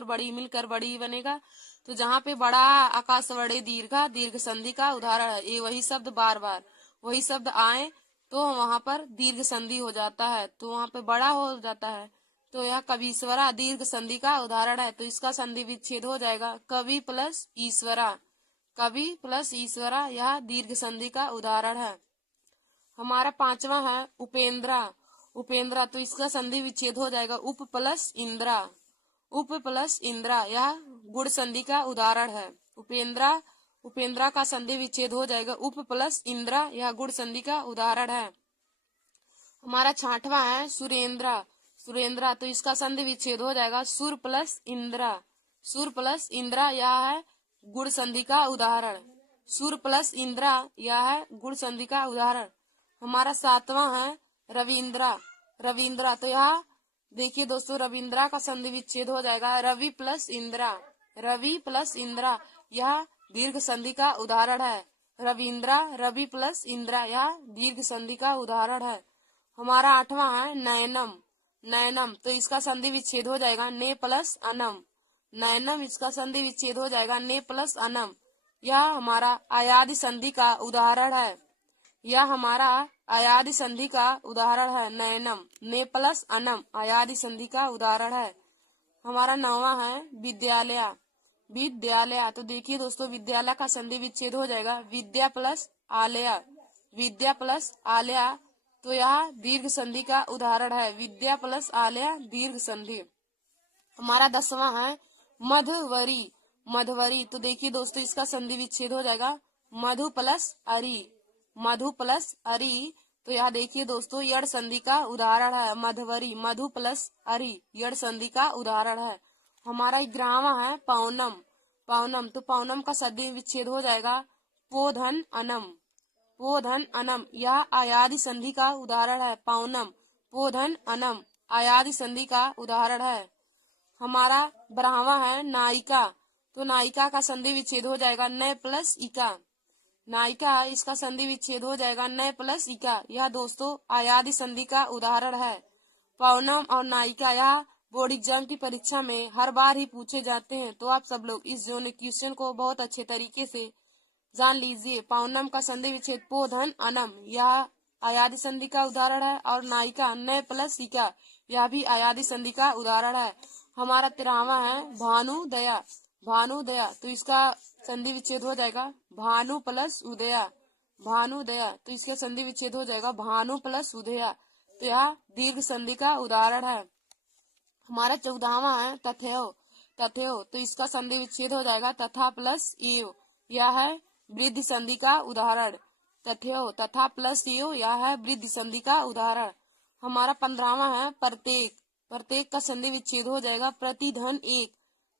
बड़ी मिलकर बड़ी बनेगा। तो जहाँ पे बड़ा आकाश बड़े दीर्घा, दीर्घ संधि का उदाहरण है। ये वही शब्द बार बार वही शब्द आए तो वहां पर दीर्घ संधि हो जाता है, तो वहां पे बड़ा हो जाता है। तो यह कवीश्वरा दीर्घ संधि का उदाहरण है। तो इसका संधि विच्छेद हो जाएगा कवि प्लस ईश्वरा। कवि प्लस ईश्वरा, यह दीर्घ संधि का उदाहरण है। हमारा पांचवा है उपेंद्रा। उपेंद्रा, तो इसका संधि विच्छेद हो जाएगा उप प्लस इंद्रा। उप प्लस इंद्रा, यह गुण संधि का उदाहरण है। उपेंद्रा, उपेंद्रा का संधि विच्छेद हो जाएगा उप प्लस इंद्रा, यह गुण संधि का उदाहरण है। हमारा छठवां है सुरेंद्रा। सुरेंद्रा, तो इसका संधि विच्छेद हो जाएगा सुर प्लस इंद्रा। सुर प्लस इंद्रा, यह है गुण संधि का उदाहरण। सुर प्लस इंद्रा, यह है गुण संधि का उदाहरण। हमारा सातवां है रविंद्रा। रविंद्रा, तो यह देखिए दोस्तों, रविंद्रा का संधि विच्छेद हो जाएगा रवि प्लस इंद्रा। रवि प्लस इंद्रा, यह दीर्घ संधि का उदाहरण है। रविंद्रा, रवि प्लस इंद्रा, यह दीर्घ संधि का उदाहरण है। हमारा आठवां है नयनम। नयनम, तो इसका संधि विच्छेद हो जाएगा ने प्लस अनम। नयनम, इसका संधि विच्छेद हो जाएगा ने प्लस अनम। यह हमारा अयादि संधि का उदाहरण है। यह हमारा अयादि संधि का उदाहरण है। नयनम, ने प्लस अनम, अयादि संधि का उदाहरण है। हमारा नौवां है विद्यालय। विद्यालय, तो देखिए दोस्तों, विद्यालय का संधि विच्छेद हो जाएगा विद्या प्लस आलय। विद्या प्लस आलय, तो यह दीर्घ संधि का उदाहरण है। विद्या प्लस आलय, दीर्घ संधि। हमारा 10वां है मधवरी। मधवरी, तो देखिए दोस्तों, इसका संधि विच्छेद हो जाएगा मधु प्लस अरि। मधु प्लस अरि, तो यह देखिए दोस्तों, यड़ संधि का उदाहरण है। मधवरी, मधु प्लस अरि, यड़ संधि का उदाहरण है। हमारा 11वां है पौनम। पौनम, तो पौनम का संधि विच्छेद हो जाएगा पोधन अनम। पोधन अनम, यह अयादि संधि का उदाहरण है। पौनम, पोधन अनम, अयादि संधि का उदाहरण है। हमारा 12वां है नायिका। तो नायिका का संधि विच्छेद हो जाएगा न प्लस इका। नायिका, इसका संधि विच्छेद हो जाएगा न प्लस इका। यह दोस्तों अयादि संधि का उदाहरण है। पौनम और नायिका, यह बोर्ड एग्जाम की परीक्षा में हर बार ही पूछे जाते हैं। तो आप सब लोग इस जो क्वेश्चन को बहुत अच्छे तरीके से जान लीजिए। पौनम का संधि विच्छेद पोधन अनम, यह अयादि संधि का उदाहरण है। और नायिका न प्लस इका, यह भी अयादि संधि का उदाहरण है। हमारा 13वां है भानुदया। भानुदया, तो इसका संधि विच्छेद हो जाएगा भानु प्लस उदया। भानुदया, तो इसका संधि विच्छेद हो जाएगा भानु प्लस उदया, तो यह दीर्घ संधि का उदाहरण है। हमारा 14वां है तथेव। तथेव, तो इसका संधि विच्छेद हो जाएगा तथा प्लस एव, यह है वृद्धि संधि का उदाहरण। तथेव, तथा प्लस एव, यह है वृद्धि संधि का उदाहरण। हमारा 15वां है प्रत्येक। प्रत्येक का संधि विच्छेद हो जाएगा प्रतिधन एक।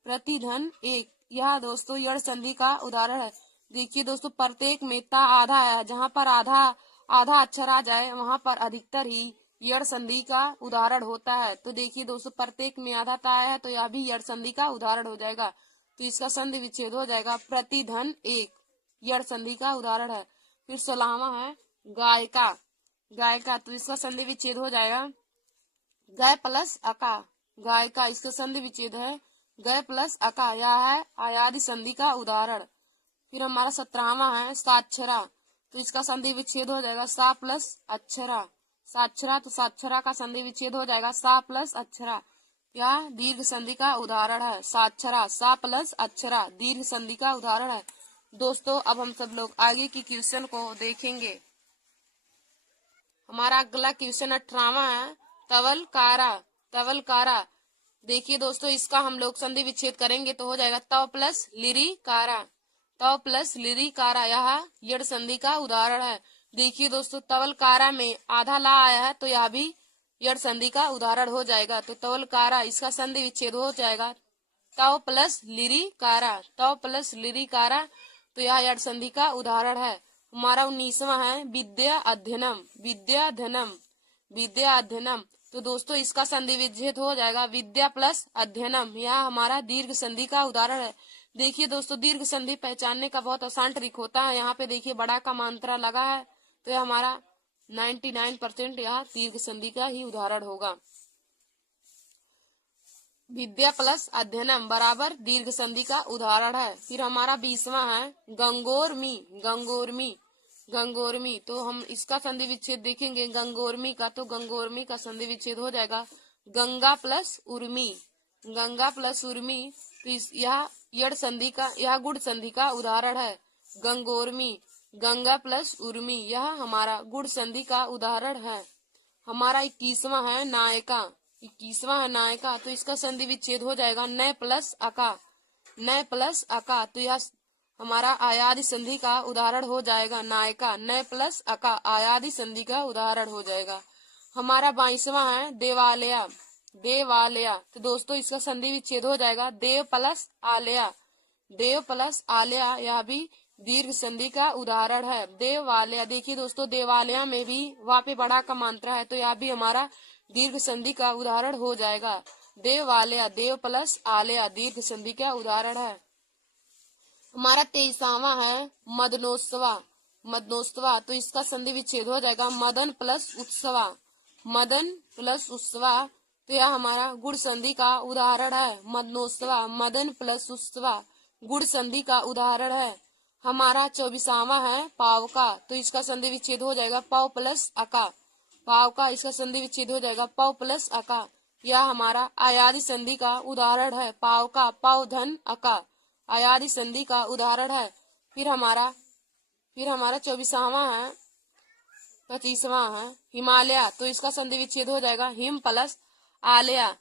प्रतिधन एक, यह दोस्तों यड़ संधि का उदाहरण है। देखिए दोस्तों, प्रत्येक में ता आधा है, जहाँ पर आधा आधा अक्षर आ जाए वहां पर अधिकतर ही यड़ संधि का उदाहरण होता है। तो देखिए दोस्तों, प्रत्येक में आधा ता है, तो यह भी यड़ संधि का उदाहरण हो जाएगा। तो इसका संधि विच्छेद हो जाएगा प्रतिधन एक, यड़ संधि का उदाहरण है। फिर 16वां है गायिका। गायिका, तो इसका संधि विच्छेद हो जाएगा गाय प्लस अका। गायिका, इसका संधि विच्छेद है गए प्लस अका, यह है आयादी संधि का उदाहरण। फिर हमारा 17वां है साक्षरा, तो इसका संधि विच्छेद हो जाएगा सा प्लस अक्षरा। साक्षरा तो साक्षरा का संधि विच्छेद हो जाएगा सा प्लस अक्षरा, यह दीर्घ संधि का उदाहरण है। साक्षरा सा प्लस अक्षरा दीर्घ संधि का उदाहरण है। दोस्तों अब हम सब लोग आगे की क्वेश्चन को देखेंगे। हमारा अगला क्वेश्चन 18वां है तवलकारा। तवलकारा देखिए दोस्तों, इसका हम लोग संधि विच्छेद करेंगे तो हो जाएगा तव प्लस लिरी कारा। तव प्लस लिरी कारा यह यड़ संधि का उदाहरण है। देखिए दोस्तों, तवलकारा में आधा ला आया है तो यह भी यड़ संधि का उदाहरण हो जाएगा। तो तवलकारा इसका संधि विच्छेद हो जाएगा तव प्लस लिरी कारा। तव प्लस लिरी कारा तो यह यड़ संधि का उदाहरण है। हमारा 19वां है विद्या अध्ययनम। विद्या अध्ययनम, विद्या अध्ययनम तो दोस्तों इसका संधि विच्छेद हो जाएगा विद्या प्लस अध्ययनम, यह हमारा दीर्घ संधि का उदाहरण है। देखिए दोस्तों, दीर्घ संधि पहचानने का बहुत आसान ट्रिक होता है। यहाँ पे देखिए बड़ा का मात्रा लगा है तो यह हमारा 99% यह दीर्घ संधि का ही उदाहरण होगा। विद्या प्लस अध्ययनम बराबर दीर्घ संधि का उदाहरण है। फिर हमारा 20वां है गंगोरमी। गंगोरमी, गंगोरमी तो हम इसका संधि विच्छेद देखेंगे गंगोरमी का, तो गंगोरमी का संधि विच्छेद हो जाएगा गंगा प्लस उर्मी। गंगा प्लस उर्मी तो यह यड़ संधि का, यह गुण संधि का उदाहरण है। गंगोरमी, गंगा प्लस उर्मी यह हमारा गुण संधि का उदाहरण है। हमारा 21वां है नायका। 21वां है नायका तो इसका संधि विच्छेद हो जाएगा न प्लस अका। न प्लस अका तो यह हमारा आयादी संधि का उदाहरण हो जाएगा। नायका न प्लस अका आयादी संधि का उदाहरण हो जाएगा। हमारा 22वां है देवालया। देवालया तो दोस्तों इसका संधि विच्छेद हो जाएगा देव प्लस आलया। देव प्लस आलया यह भी दीर्घ संधि का उदाहरण है। देवालया देखिए दोस्तों, देवालया में भी वहाँ पे बड़ा का मात्रा है तो यह भी हमारा दीर्घ संधि का उदाहरण हो जाएगा। देवालया देव प्लस आलया दीर्घ संधि का उदाहरण है। हमारा 23वां है मदनोत्सवा। मदनोत्सवा तो इसका संधि विच्छेद हो जाएगा मदन प्लस उत्सवा। मदन प्लस उत्सवा तो यह हमारा गुण संधि का उदाहरण है। मदनोत्सवा मदन प्लस उत्सवा गुण संधि का उदाहरण है। हमारा 24वां है पावका, तो इसका संधि विच्छेद हो जाएगा पव प्लस अका। पावका इसका संधि विच्छेद हो जाएगा पव प्लस अका, यह हमारा आयादी संधि का उदाहरण है। पावका पव धन अका आयादी संधि का उदाहरण है। फिर हमारा 24वां है 25वां है हिमालय, तो इसका संधि विच्छेद हो जाएगा हिम प्लस आलया।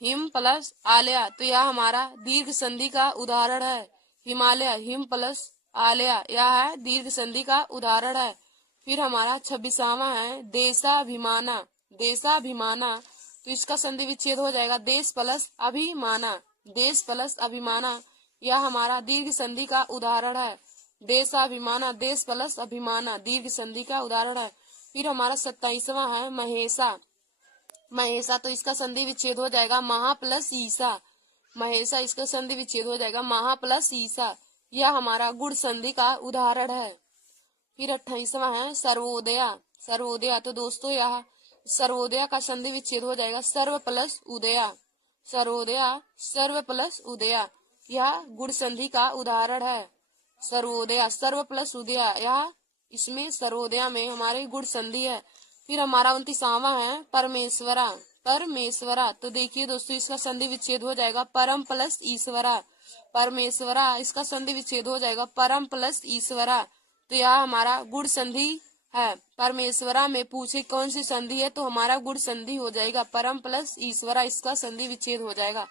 हिम प्लस आलया तो यह हमारा दीर्घ संधि का उदाहरण है। हिमालय हिम प्लस आलया यह है दीर्घ संधि का उदाहरण है। फिर हमारा 26वां है देशाभिमाना। देशाभिमाना तो इसका संधि विच्छेद हो जाएगा देश प्लस अभिमाना। देश प्लस अभिमाना यह हमारा दीर्घ संधि का उदाहरण है। देशाभिमाना देश प्लस अभिमाना दीर्घ संधि का उदाहरण है। फिर हमारा 27वां है महेशा। महेशा तो इसका संधि विच्छेद हो जाएगा महा प्लस ईसा। महेशा इसका संधि विच्छेद हो जाएगा महा प्लस ईसा, यह हमारा गुण संधि का उदाहरण है। फिर 28वां है सर्वोदया। सर्वोदया तो दोस्तों यह सर्वोदया का संधि विच्छेद हो जाएगा सर्व प्लस उदया। सर्वोदया सर्व प्लस उदया यह गुण संधि का उदाहरण है। सर्वोदया सर्व प्लस उदया यह इसमें सर्वोदया में हमारे गुण संधि है। फिर हमारा 29वां है परमेश्वरा। परमेश्वरा तो देखिए दोस्तों इसका संधि विच्छेद हो जाएगा परम प्लस ईश्वरा। परमेश्वरा इसका संधि विच्छेद हो जाएगा परम प्लस ईश्वरा, तो यह हमारा गुण संधि है। परमेश्वरा में पूछे कौन सी संधि है तो हमारा गुण संधि हो जाएगा परम प्लस ईश्वरा, इसका संधि विच्छेद हो जाएगा।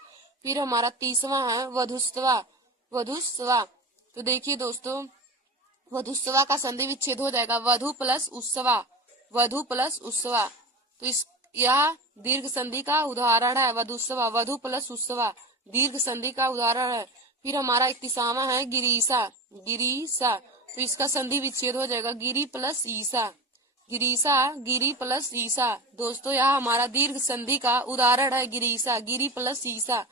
फिर हमारा 30वां है वधुस्वा। वधुस्वा तो देखिए दोस्तों वधुस्वा का संधि विच्छेद हो जाएगा वधु प्लस उत्सवा। वधु प्लस उत्सवा तो इस यह दीर्घ संधि का उदाहरण है। वधुस्वा वधु प्लस उत्सवा दीर्घ संधि का उदाहरण है। फिर हमारा 31वां है गिरीशा। गिरीशा तो इसका संधि विच्छेद हो जाएगा गिरी प्लस ईसा। गिरीशा गिरी प्लस ईसा दोस्तों यह हमारा दीर्घ संधि का उदाहरण है। गिरीशा गिरी प्लस ईसा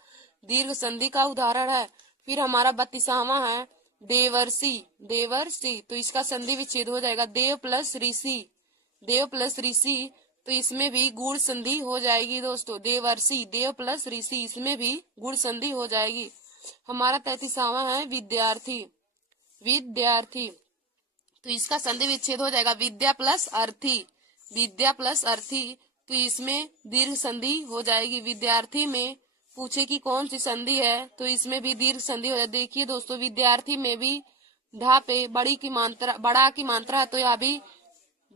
दीर्घ संधि का उदाहरण है। फिर हमारा 32वां है देवर्षि। देवर्षि तो इसका संधि विच्छेद हो जाएगा देव प्लस ऋषि। देव प्लस ऋषि तो इसमें भी गुण संधि हो जाएगी दोस्तों। देवर्षि, देव प्लस ऋषि, इसमें भी गुण संधि हो जाएगी। हमारा 33वां है विद्यार्थी। विद्यार्थी, तो इसका संधि विच्छेद हो जाएगा विद्या प्लस अर्थी। विद्या प्लस अर्थी, तो इसमें दीर्घ संधि हो जाएगी। विद्यार्थी में पूछे कि कौन सी संधि है, तो इसमें भी दीर्घ संधि हो जाएगी। देखिए दोस्तों, विद्यार्थी में भी ढा पे बड़ी की मात्रा, बड़ा की मात्रा है, तो यह भी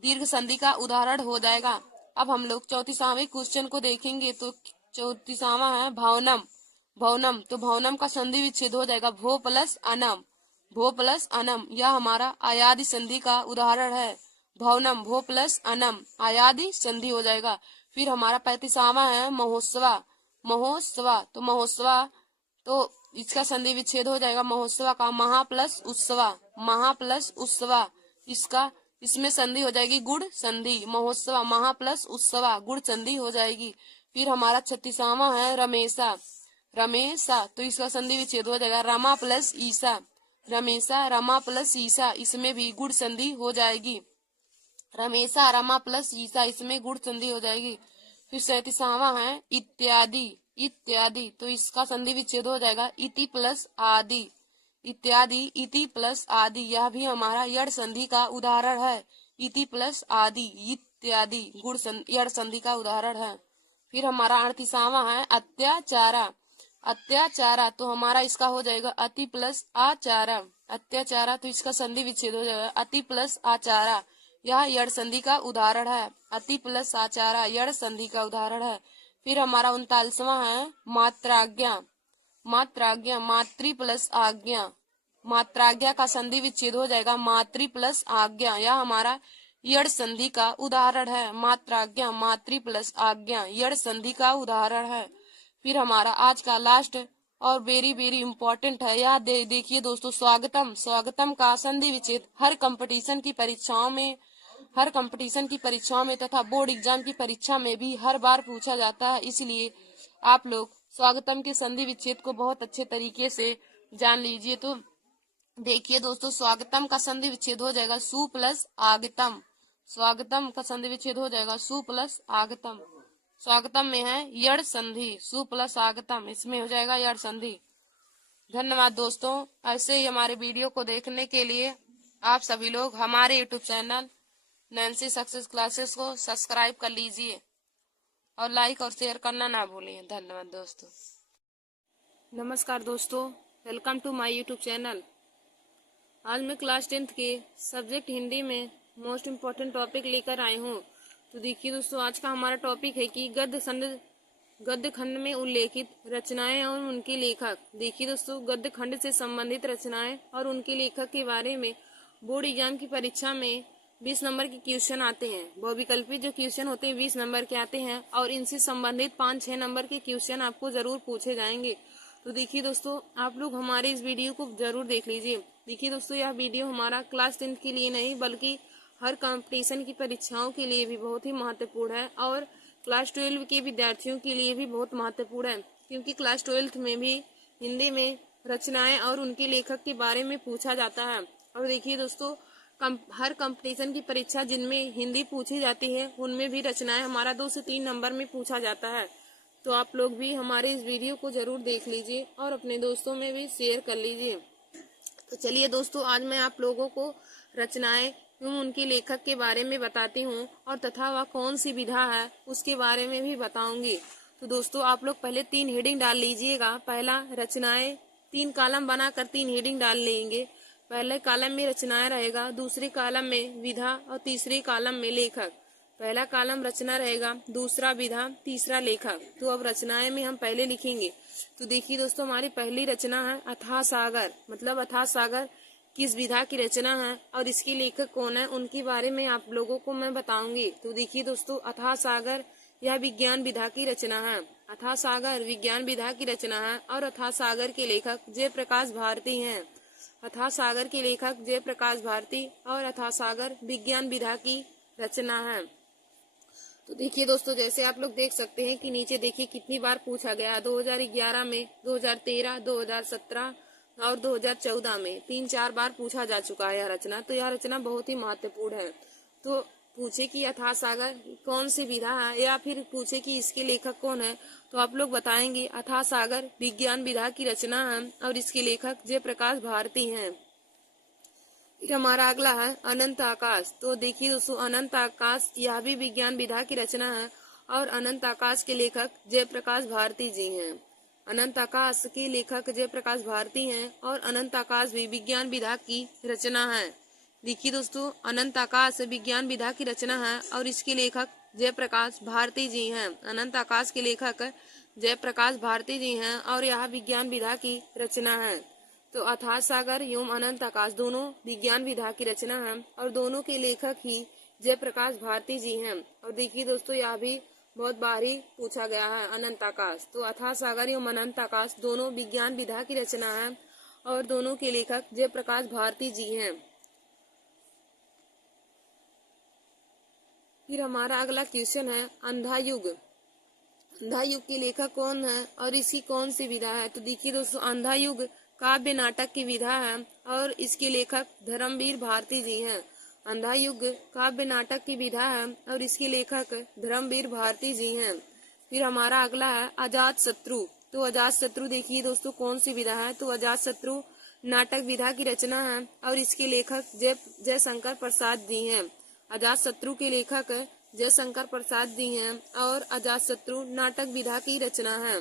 दीर्घ संधि का उदाहरण हो जाएगा। अब हम लोग 34वें क्वेश्चन को देखेंगे। तो 34वां है भवनम। भवनम, तो भवनम का संधि विच्छेद हो जाएगा भो प्लस अनम। भो प्लस अनम, यह हमारा आयादी संधि का उदाहरण है। भवनम, भो प्लस अनम, आयादी संधि हो जाएगा। फिर हमारा 35वां है महोत्सवा। महोत्सवा, तो महोत्सवा, तो इसका संधि विच्छेद हो जाएगा महोत्सवा का महा प्लस उत्सवा। महा प्लस उत्सवा, इसका इसमें संधि हो जाएगी गुण संधि। महोत्सवा महा प्लस उत्सवा, गुण संधि हो जाएगी। फिर हमारा 36वां है रमेशा। रमेशा, तो इसका संधि विच्छेद हो जाएगा रमा प्लस ईसा। रमेशा, रमा प्लस ईसा, इसमें भी गुण संधि हो जाएगी। रमेशा, रमा प्लस ईसा, इसमें गुण संधि हो जाएगी। फिर 37वां है इत्यादि। इत्यादि, तो इसका संधि विच्छेद हो जाएगा इति प्लस आदि। इत्यादि, इति प्लस आदि, यह भी हमारा यड़ संधि का उदाहरण है। इति प्लस आदि, इत्यादि, गुण यड़ संधि का उदाहरण है। फिर हमारा 38वां है अत्याचारा। अत्याचारा, तो हमारा इसका हो जाएगा अति प्लस आचारा। अत्याचारा, तो इसका संधि विच्छेद हो जाएगा अति प्लस आचारा, यह यड़ संधि का उदाहरण है। अति प्लस आचारा यड़ संधि का उदाहरण है। फिर हमारा 39वां है मात्राज्ञा। मात्राज्ञा, मातृ प्लस आज्ञा। मात्राज्ञा का संधि विच्छेद हो जाएगा मातृ प्लस आज्ञा, यह हमारा यड़ संधि का उदाहरण है। मात्राज्ञा, मातृ प्लस आज्ञा, यड़ संधि का उदाहरण है। फिर हमारा आज का लास्ट और वेरी वेरी इंपॉर्टेंट है, यह देखिए दोस्तों, स्वागतम। स्वागतम का संधि विच्छेद हर कंपटीशन की परीक्षाओं में, हर कंपटीशन की परीक्षाओं में तथा बोर्ड एग्जाम की परीक्षा में भी हर बार पूछा जाता है। इसलिए आप लोग स्वागतम के संधि विच्छेद को बहुत अच्छे तरीके से जान लीजिए। तो देखिए दोस्तों, स्वागतम का संधि विच्छेद हो जाएगा सु प्लस आगतम। स्वागतम का संधि विच्छेद हो जाएगा सु प्लस आगतम। स्वागतम में है यड़ संधि, सु प्लस आगतम, इसमें हो जाएगा यड़ संधि। धन्यवाद दोस्तों। ऐसे ही हमारे वीडियो को देखने के लिए आप सभी लोग हमारे YouTube channel Nancy Success classes को सब्सक्राइब कर लीजिए और लाइक और शेयर करना ना भूलिए। धन्यवाद दोस्तों। नमस्कार दोस्तों, welcome to my YouTube channel. आज मैं क्लास 10th के सब्जेक्ट हिंदी में मोस्ट इम्पोर्टेंट टॉपिक लेकर आई हूँ। तो देखिए दोस्तों, आज का हमारा टॉपिक है कि गद्य खंड में उल्लेखित रचनाएं और उनके लेखक। देखिए दोस्तों, गद्य खंड से संबंधित रचनाएं और उनके लेखक के बारे में बोर्ड एग्जाम की परीक्षा में 20 नंबर के क्वेश्चन आते हैं। बहुविकल्पी जो क्वेश्चन होते हैं 20 नंबर के आते हैं और इनसे संबंधित 5-6 नंबर के क्वेश्चन आपको जरूर पूछे जाएंगे। तो देखिए दोस्तों, आप लोग हमारे इस वीडियो को जरूर देख लीजिए। देखिए दोस्तों, यह वीडियो हमारा क्लास 10th के लिए नहीं बल्कि हर कंपटीशन की परीक्षाओं के लिए भी बहुत ही महत्वपूर्ण है और क्लास 12 के विद्यार्थियों के लिए भी बहुत महत्वपूर्ण है, क्योंकि क्लास 12th में भी हिंदी में रचनाएं और उनके लेखक के बारे में पूछा जाता है। और देखिए दोस्तों, हर कंपटीशन की परीक्षा जिनमें हिंदी पूछी जाती है उनमें भी रचनाएं हमारा 2 से 3 नंबर में पूछा जाता है। तो आप लोग भी हमारे इस वीडियो को जरूर देख लीजिए और अपने दोस्तों में भी शेयर कर लीजिए। तो चलिए दोस्तों, आज मैं आप लोगों को रचनाएं एवं उनके लेखक के बारे में बताती हूँ और तथा वह कौन सी विधा है उसके बारे में भी बताऊंगी। तो दोस्तों, आप लोग पहले 3 हेडिंग डाल लीजिएगा। पहला रचनाएं, 3 कॉलम बनाकर 3 हेडिंग डाल लेंगे। पहले कॉलम में रचनाएं रहेगा, दूसरे कॉलम में विधा और तीसरे कॉलम में लेखक। पहला कॉलम रचना रहेगा, दूसरा विधा, तीसरा लेखक। तो अब रचनाएं में हम पहले लिखेंगे। तो देखिए दोस्तों, हमारी पहली रचना है अथाह सागर। मतलब अथाह सागर किस विधा की रचना है और इसके लेखक कौन है उनके बारे में आप लोगों को मैं बताऊंगी। तो देखिए दोस्तों, अथाह सागर यह विज्ञान विधा की रचना है। अथाह सागर विज्ञान विधा की रचना है और अथाह सागर के लेखक जयप्रकाश भारती हैं। अथाह सागर के लेखक जयप्रकाश भारती और अथाह सागर विज्ञान विधा की रचना है। तो देखिए दोस्तों, जैसे आप लोग देख सकते हैं कि नीचे देखिए कितनी बार पूछा गया। 2011 में, 2013, 2017 और 2014 में 3-4 बार पूछा जा चुका है यह रचना। तो यह रचना बहुत ही महत्वपूर्ण है। तो पूछे कि अथाह सागर कौन सी विधा है, या फिर पूछे कि इसके लेखक कौन है, तो आप लोग बताएंगे अथाह सागर विज्ञान विधा की रचना है और इसके लेखक जयप्रकाश भारती हैं। फिर हमारा अगला है अनंत आकाश। तो देखिए दोस्तों, अनंत आकाश यह भी विज्ञान विधा की रचना है और अनंत आकाश के लेखक जयप्रकाश भारती जी हैं। अनंत आकाश के लेखक जयप्रकाश भारती हैं और अनंत आकाश भी विज्ञान विधा की रचना है। देखिए दोस्तों, अनंत आकाश विज्ञान विधा की रचना है और इसके लेखक जयप्रकाश भारती जी हैं। अनंत आकाश के लेखक जयप्रकाश भारती जी हैं और यह विज्ञान विधा की रचना है। तो अथाह सागर एवं अनंत आकाश दोनों विज्ञान विधा की रचना है और दोनों के लेखक ही जयप्रकाश भारती जी हैं। और देखिए दोस्तों, यह भी बहुत बार ही पूछा गया है अनंत आकाश। तो अथाह सागर एवं अनंत आकाश दोनों विज्ञान विधा की रचना है और दोनों के लेखक जयप्रकाश भारती जी हैं। फिर हमारा अगला क्वेश्चन है अंधा युग। अंधा युग के लेखक कौन है और इसकी कौन सी विधा है। तो देखिए दोस्तों, अंधा युग काव्य नाटक की विधा है और इसके लेखक धर्मवीर भारती जी हैं। अंधा युग काव्य नाटक की विधा है और इसके लेखक धर्मवीर भारती जी हैं। फिर हमारा अगला है अजात शत्रु। तो अजात शत्रु देखिए दोस्तों कौन सी विधा है। तो अजात शत्रु नाटक विधा की रचना है और इसके लेखक जयशंकर प्रसाद जी हैं। अजात शत्रु के लेखक जयशंकर प्रसाद जी हैं और अजात शत्रु नाटक विधा की रचना है।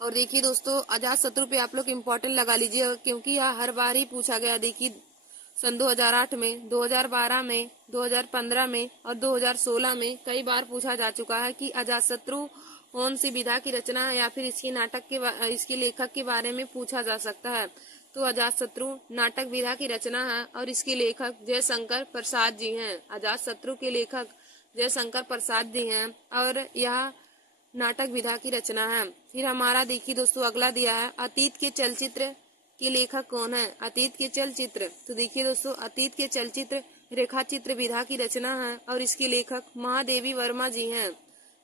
और देखिए दोस्तों, अजात शत्रु पे आप लोग इम्पोर्टेंट लगा लीजिए क्योंकि यह हर बार ही पूछा गया। देखिए सन 2008 में, 2012 में, 2015 में और 2016 में कई बार पूछा जा चुका है कि अजात शत्रु कौन सी विधा की रचना है या फिर इसके नाटक के इसके लेखक के बारे में पूछा जा सकता है। तो अजात शत्रु नाटक विधा की रचना है और इसके लेखक जयशंकर प्रसाद जी हैं। अजात शत्रु के लेखक जयशंकर प्रसाद जी हैं और यह नाटक विधा की रचना है। फिर हमारा देखिए दोस्तों अगला दिया है अतीत के चलचित्र के लेखक कौन है। अतीत के चलचित्र, तो देखिए दोस्तों अतीत के चलचित्र रेखा चित्र विधा की रचना है और इसके लेखक महादेवी वर्मा जी हैं।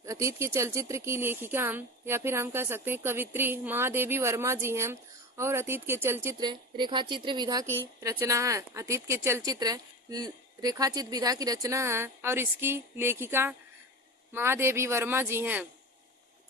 अतीत के चलचित्र की लेखिका या फिर हम कह सकते हैं कवित्री महादेवी वर्मा जी हैं और अतीत के चलचित्र रेखा चित्र विधा की रचना है। अतीत के चलचित्र रेखा चित्र विधा की रचना है और इसकी लेखिका महादेवी वर्मा जी हैं।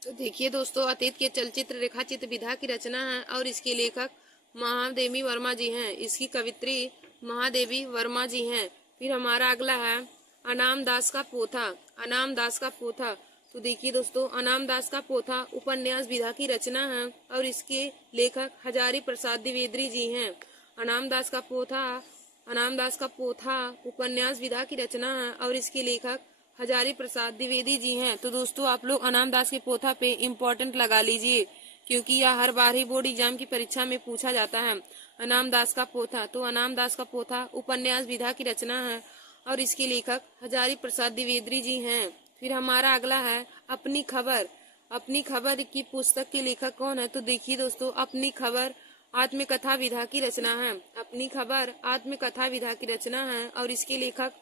तो देखिए दोस्तों, अतीत के चलचित्र रेखा चित्र विधा की रचना है और इसके लेखक महादेवी वर्मा जी हैं। इसकी कवित्री महादेवी वर्मा जी हैं। फिर हमारा अगला है अनाम दास का पोथा। अनाम दास का पोथा, तो देखिए दोस्तों अनाम दास का पोथा उपन्यास विधा की रचना है और इसके लेखक हजारी प्रसाद द्विवेदी जी हैं। अनाम दास का पोथा उपन्यास विधा की रचना है और इसके लेखक हजारी प्रसाद द्विवेदी जी हैं। तो दोस्तों आप लोग अनाम दास के पोथा पे इम्पोर्टेंट लगा लीजिए क्योंकि यह हर बार ही बोर्ड एग्जाम की परीक्षा में पूछा जाता है। अनाम दास का पोथा, तो अनाम दास का पोथा उपन्यास विधा की रचना है और इसके लेखक हजारी प्रसाद द्विवेदी जी हैं। फिर हमारा अगला है अपनी खबर। अपनी खबर की पुस्तक के लेखक कौन है। तो देखिए दोस्तों, अपनी खबर आत्मकथा विधा की रचना है। अपनी खबर आत्मकथा विधा की रचना है और इसके लेखक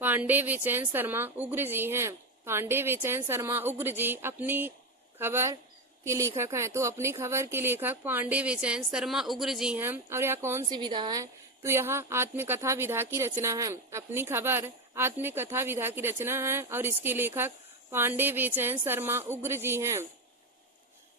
पांडे बेचैन शर्मा उग्र जी हैं। पांडे बेचैन शर्मा उग्र जी अपनी खबर के लेखक हैं। तो अपनी खबर के लेखक पांडे बेचैन शर्मा उग्र जी हैं और यह कौन सी विधा है। तो यह आत्मकथा विधा की रचना है। अपनी खबर आत्मकथा विधा की रचना है और इसके लेखक पांडे बेचैन शर्मा उग्र जी हैं।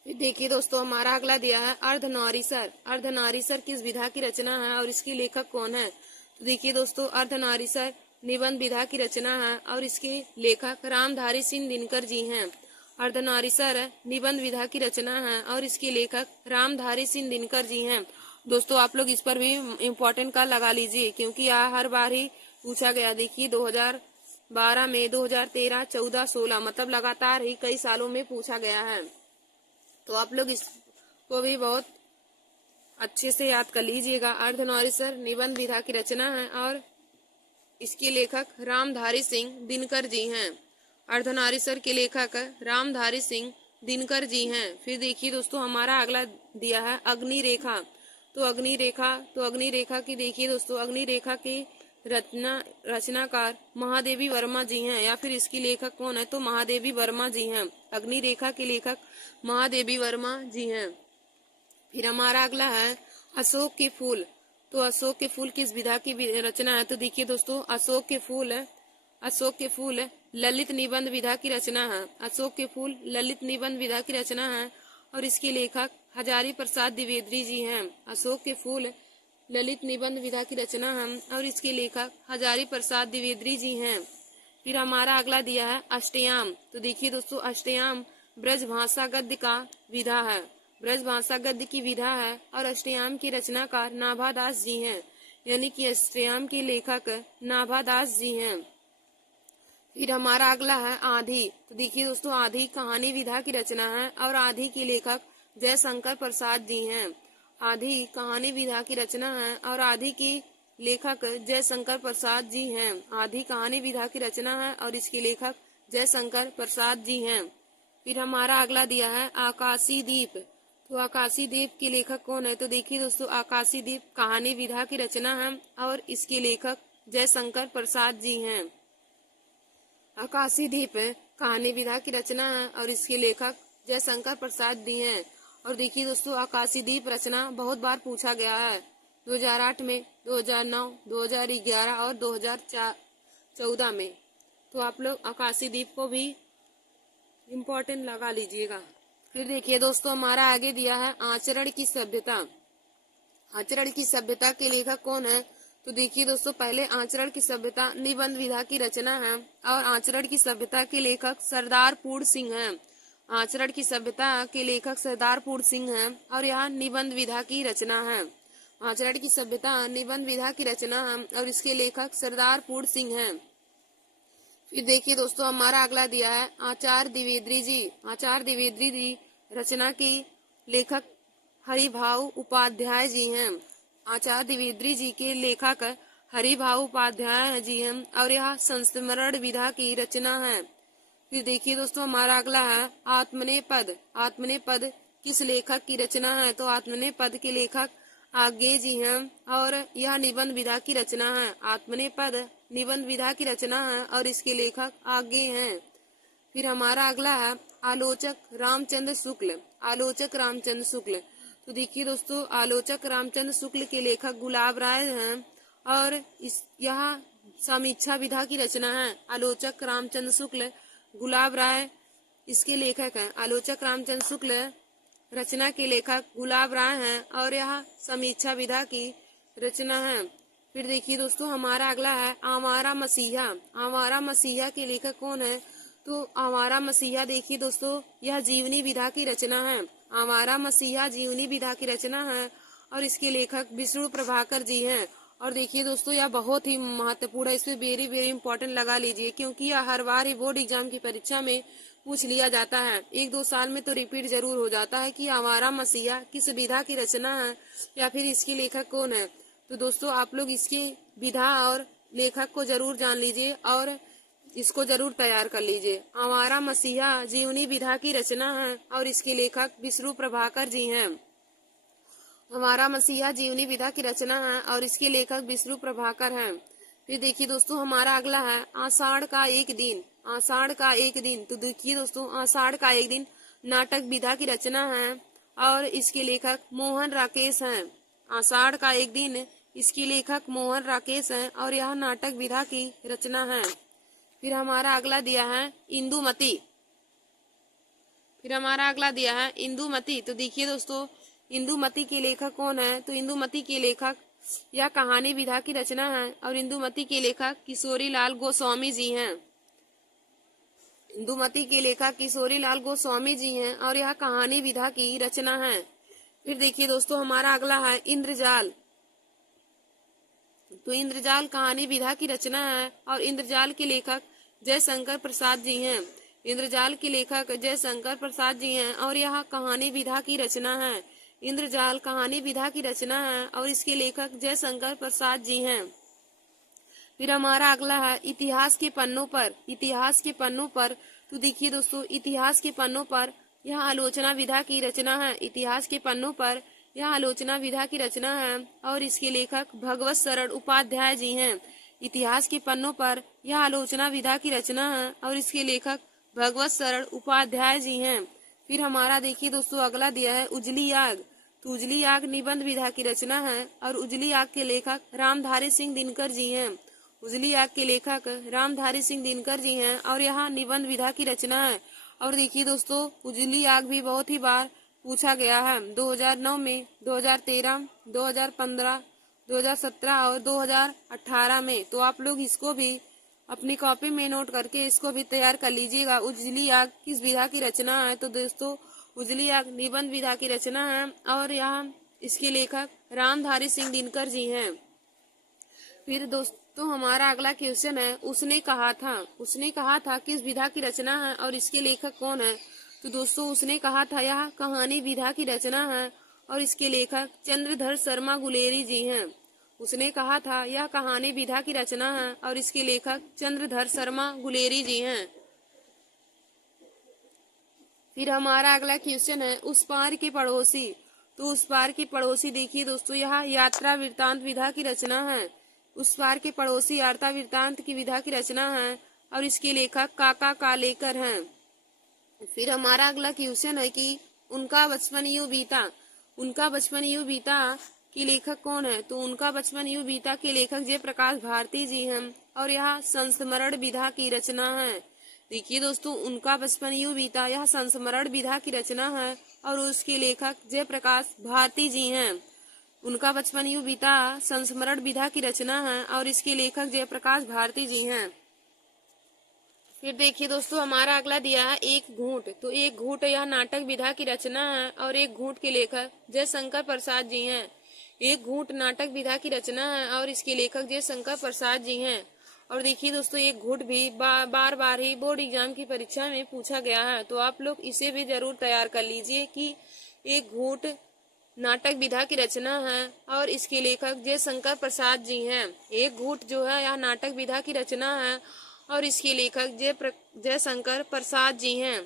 फिर देखिए दोस्तों, हमारा अगला दिया है अर्धनारीसर। अर्धनारीसर किस विधा की रचना है और इसके लेखक कौन है। तो देखिए दोस्तों, अर्धनारीसर निबंध विधा की रचना है और इसके लेखक रामधारी सिंह दिनकर जी हैं। अर्धनारीसर निबंध विधा की रचना है और इसके लेखक रामधारी सिंह दिनकर जी हैं। दोस्तों आप लोग इस पर भी इम्पोर्टेंट का लगा लीजिए क्योंकि यह हर बार ही पूछा गया। देखिए 2012 में, 2013, 14, 16 मतलब लगातार ही कई सालों में पूछा गया है। तो आप लोग इसको भी बहुत अच्छे से याद कर लीजिएगा। अर्धनारीसर निबंध विधा की रचना है और इसके लेखक रामधारी सिंह दिनकर जी हैं। अर्धनारीसर के लेखक रामधारी सिंह दिनकर जी हैं। फिर देखिए दोस्तों, हमारा अगला दिया है अग्नि रेखा। तो अग्नि रेखा की देखिए दोस्तों, अग्नि रेखा की रचनाकार महादेवी वर्मा जी हैं या फिर इसकी लेखक कौन है। तो महादेवी वर्मा जी हैं। अग्नि रेखा के लेखक महादेवी वर्मा जी हैं। फिर हमारा अगला है अशोक के फूल। तो अशोक के फूल किस विधा की रचना है। तो देखिए दोस्तों, अशोक के फूल अशोक के फूल ललित निबंध विधा की रचना है। अशोक के फूल ललित निबंध विधा की रचना है और इसके लेखक हजारी प्रसाद द्विवेदी जी हैं। अशोक के फूल ललित निबंध विधा की रचना है और इसके लेखक हजारी प्रसाद द्विवेदी जी हैं। फिर हमारा अगला दिया है अष्टयाम। तो देखिए दोस्तों, अष्टयाम ब्रज भाषा गद्य का विधा है, ब्रज भाषा गद्य की विधा है और अष्टयाम की रचनाकार नाभादास जी हैं, यानी कि अष्टयाम के लेखक नाभादास जी हैं। फिर हमारा अगला है आधी। तो देखिए दोस्तों, आधी कहानी विधा की रचना है और आधी के लेखक जयशंकर प्रसाद जी हैं। आधी कहानी विधा की रचना है और आधी की लेखक जयशंकर प्रसाद जी हैं। आधी कहानी विधा की रचना है और इसके लेखक जयशंकर प्रसाद जी हैं। फिर हमारा अगला दिया है आकाशी दीप। तो आकाशी दीप के लेखक कौन है? तो देखिए दोस्तों, आकाशी दीप कहानी विधा की रचना है और इसके लेखक जयशंकर प्रसाद जी हैं। आकाशी दीप कहानी विधा की रचना है और इसके लेखक जयशंकर प्रसाद जी हैं। और देखिए दोस्तों, आकाशी दीप रचना बहुत बार पूछा गया है, 2008 में, 2009, 2011 और 2014 में। तो आप लोग आकाशी दीप को भी इम्पोर्टेंट लगा लीजिएगा। फिर देखिए दोस्तों, हमारा आगे दिया है आचरण की सभ्यता। आचरण की सभ्यता के लेखक कौन है? तो देखिए दोस्तों, पहले आचरण की सभ्यता निबंध विधा की रचना है और आचरण की सभ्यता के लेखक सरदार पूर्ण सिंह हैं। आचरण की सभ्यता के लेखक सरदार पूर्ण सिंह हैं और यह निबंध विधा की रचना है। आचरण की सभ्यता निबंध विधा की रचना है और इसके लेखक सरदार पूर्ण सिंह हैं। फिर देखिए दोस्तों, हमारा अगला दिया है आचार्य द्विवेदी जी। आचार्य द्विवेदी जी रचना की लेखक हरिभाऊ उपाध्याय जी हैं। आचार्य द्विवेदी जी के लेखक हरिभाऊ उपाध्याय जी हैं और यह संस्मरण विधा की रचना है। फिर देखिए दोस्तों, हमारा अगला है आत्मनेय पद। आत्मनेय पद किस लेखक की रचना है? तो आत्मनेय पद के लेखक आगे जी हैं और यह निबंध विधा की रचना है। आत्मनेय पद निबंध विधा की रचना है और इसके लेखक आगे हैं। फिर हमारा अगला है आलोचक रामचंद्र शुक्ल। आलोचक रामचंद्र शुक्ल। तो देखिए दोस्तों, आलोचक रामचंद्र शुक्ल के लेखक गुलाब राय हैं और यह समीक्षा विधा की रचना है। आलोचक रामचंद्र शुक्ल गुलाब राय इसके लेखक हैं। आलोचक रामचंद्र शुक्ल रचना के लेखक गुलाब राय हैं और यह समीक्षा विधा की रचना है। फिर देखिए दोस्तों, हमारा अगला है आवारा मसीहा। आवारा मसीहा के लेखक कौन है? तो आवारा मसीहा देखिए दोस्तों, यह जीवनी विधा की रचना है। आवारा मसीहा जीवनी विधा की रचना है और इसके लेखक विष्णु प्रभाकर जी हैं। और देखिए दोस्तों, यह बहुत ही महत्वपूर्ण है, इसमें वेरी वेरी इंपॉर्टेंट लगा लीजिए क्योंकि यह हर बार ही बोर्ड एग्जाम की परीक्षा में पूछ लिया जाता है। 1-2 साल में तो रिपीट जरूर हो जाता है कि आवारा मसीहा किस विधा की रचना है या फिर इसके लेखक कौन है। तो दोस्तों, आप लोग इसके विधा और लेखक को जरूर जान लीजिए और इसको जरूर तैयार कर लीजिए। आवारा मसीहा जीवनी विधा की रचना है और इसके लेखक विष्णु प्रभाकर जी हैं। आवारा मसीहा जीवनी विधा की रचना है और इसके लेखक विष्णु प्रभाकर हैं। फिर देखिए दोस्तों, हमारा अगला है आषाढ़ का एक दिन। आषाढ़ का एक दिन। तो देखिए दोस्तों, आषाढ़ का एक दिन नाटक विधा की रचना है और इसके लेखक मोहन राकेश हैं। आषाढ़ का एक दिन इसके लेखक मोहन राकेश हैं और यह नाटक विधा की रचना है। फिर हमारा अगला दिया है इंदुमती। फिर हमारा अगला दिया है इंदुमती। तो देखिए दोस्तों, इंदुमती के लेखक कौन है? तो इंदुमती के लेखक यह कहानी विधा की रचना है और इंदुमती के लेखक किशोरी लाल गोस्वामी जी हैं। इंदुमती के लेखक किशोरी लाल गोस्वामी जी हैं और यह कहानी विधा की रचना है। फिर देखिए दोस्तों, हमारा अगला है इंद्रजाल। तो इंद्रजाल कहानी विधा की रचना है और इंद्रजाल के लेखक जयशंकर प्रसाद जी हैं। इंद्रजाल के लेखक जयशंकर प्रसाद जी हैं और यह कहानी विधा की रचना है। इंद्रजाल कहानी विधा की रचना है और इसके लेखक जयशंकर प्रसाद जी हैं। फिर हमारा अगला है इतिहास के पन्नों पर। इतिहास के पन्नों पर। तो देखिए दोस्तों, इतिहास के पन्नों पर यह आलोचना विधा की रचना है। इतिहास के पन्नों पर यह आलोचना विधा की रचना है और इसके लेखक भगवत शरण उपाध्याय जी हैं। इतिहास के पन्नों पर यह आलोचना विधा की रचना है और इसके लेखक भगवत शरण उपाध्याय जी हैं। फिर हमारा देखिए दोस्तों, अगला दिया है उजली आग। तो उजली आग निबंध विधा की रचना है और उजली आग के लेखक रामधारी सिंह दिनकर जी हैं। उजली आग के लेखक रामधारी सिंह दिनकर जी हैं और यह निबंध विधा की रचना है। और देखिए दोस्तों, उजली आग भी बहुत ही बार पूछा गया है, 2009 में, 2013, 2015, 2017 और 2018 में। तो आप लोग इसको भी अपनी कॉपी में नोट करके इसको भी तैयार कर लीजिएगा। उजली आग किस विधा की रचना है? तो दोस्तों, उजली आग निबंध विधा की रचना है और यहाँ इसके लेखक रामधारी सिंह दिनकर जी हैं। फिर दोस्तों, हमारा अगला क्वेश्चन है, उसने कहा था किस विधा की रचना है और इसके लेखक कौन है? तो दोस्तों, उसने कहा था यह कहानी विधा की रचना है और इसके लेखक चंद्रधर शर्मा गुलेरी जी हैं। उसने कहा था यह कहानी विधा की रचना है और इसके लेखक चंद्रधर शर्मा गुलेरी जी हैं। फिर हमारा अगला क्वेश्चन है, उस पार के पड़ोसी। तो उस पार के पड़ोसी देखिए दोस्तों, यह यात्रा वृत्तांत विधा की रचना है। उस पार के पड़ोसी यात्रा वृत्तांत की विधा की रचना है और इसके लेखक काका कालेकर हैं। फिर हमारा अगला क्वेश्चन है कि उनका बचपन यूं बीता के लेखक कौन है? तो उनका बचपन यूं बीता के लेखक जयप्रकाश भारती जी हैं और यह संस्मरण विधा की रचना है। देखिए दोस्तों, उनका बचपन यूं बीता यह संस्मरण विधा की रचना है और उसके लेखक जयप्रकाश भारती जी हैं। उनका बचपन यूं बीता संस्मरण विधा की रचना है और इसके लेखक जयप्रकाश भारती जी हैं। फिर देखिए दोस्तों, हमारा अगला दिया है एक घूंट। तो एक घूंट यह नाटक विधा की रचना है और एक घूंट के लेखक जयशंकर प्रसाद जी हैं। एक घूंट नाटक विधा की रचना है और इसके लेखक जयशंकर प्रसाद जी हैं। और देखिए दोस्तों, एक घूंट भी बार बार ही बोर्ड एग्जाम की परीक्षा में पूछा गया है, तो आप लोग इसे भी जरूर तैयार कर लीजिए कि एक घूंट नाटक विधा की रचना है और इसके लेखक जयशंकर प्रसाद जी हैं। एक घूंट जो है यह नाटक विधा की रचना है और इसके लेखक जयशंकर प्रसाद जी हैं।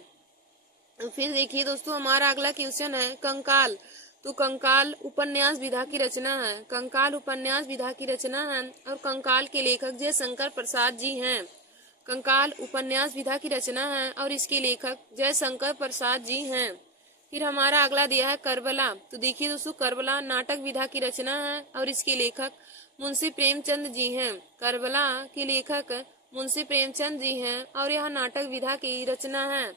फिर देखिए दोस्तों, हमारा अगला क्वेश्चन है कंकाल। तो कंकाल उपन्यास विधा की रचना है। कंकाल उपन्यास विधा की रचना है और कंकाल के लेखक जयशंकर प्रसाद जी हैं। कंकाल उपन्यास विधा की रचना है और इसके लेखक जयशंकर प्रसाद जी हैं। फिर हमारा अगला दिया है करबला। तो देखिए दोस्तों, करबला नाटक विधा की रचना है और इसके लेखक मुंशी प्रेमचंद जी हैं। करबला के लेखक मुंशी प्रेमचंद जी हैं और यह नाटक विधा की रचना है।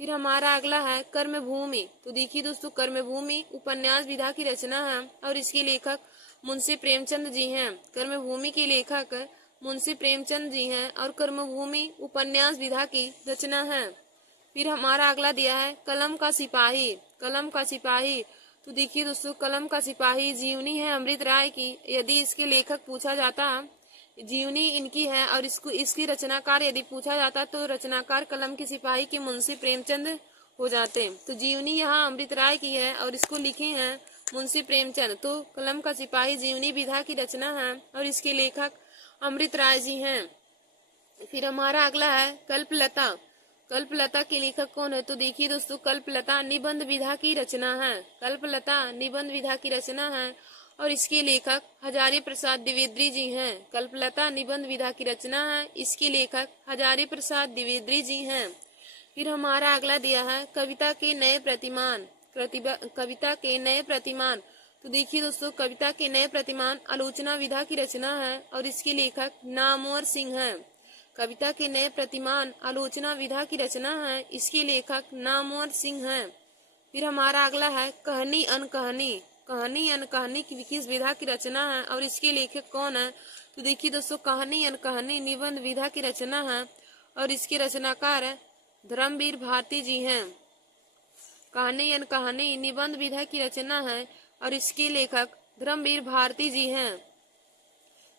फिर हमारा अगला है कर्मभूमि। तो देखिए दोस्तों, कर्मभूमि उपन्यास विधा की रचना है और इसके लेखक मुंशी प्रेमचंद जी हैं। कर्मभूमि के लेखक मुंशी प्रेमचंद जी हैं और कर्मभूमि उपन्यास विधा की रचना है। फिर हमारा अगला दिया है कलम का सिपाही। कलम का सिपाही। तो देखिए दोस्तों, कलम का सिपाही जीवनी है अमृत राय की। यदि इसके लेखक पूछा जाता, जीवनी इनकी है और इसकी रचनाकार यदि पूछा जाता तो रचनाकार कलम के सिपाही के मुंशी प्रेमचंद हो जाते। तो जीवनी यहाँ अमृत राय की है और इसको लिखे हैं मुंशी प्रेमचंद। तो कलम का सिपाही जीवनी विधा की रचना है और इसके लेखक अमृत राय जी हैं। फिर हमारा अगला है कल्पलता। कल्पलता के लेखक कौन है? तो देखिए दोस्तों, कल्पलता निबंध विधा की रचना है। कल्पलता निबंध विधा की रचना है और इसके लेखक हजारी प्रसाद द्विवेदी जी हैं। कल्पलता निबंध विधा की रचना है, इसके लेखक हजारी प्रसाद द्विवेदी जी हैं। फिर हमारा अगला दिया है कविता के नए प्रतिमान। कविता के नए प्रतिमान। तो देखिए दोस्तों, कविता के नए प्रतिमान आलोचना विधा की रचना है और इसके लेखक नामवर सिंह हैं। कविता के नए प्रतिमान आलोचना विधा की रचना है, इसके लेखक नामवर सिंह हैं। फिर हमारा अगला है कहानी अनकहानी। कहानी अनकहानी की किस विधा की रचना है और इसके लेखक कौन है? तो देखिए दोस्तों, कहानी अनकहानी निबंध विधा की रचना है और इसके रचनाकार धर्मवीर भारती जी हैं। कहानी अनकहानी निबंध विधा की रचना है और इसके लेखक धर्मवीर भारती जी हैं।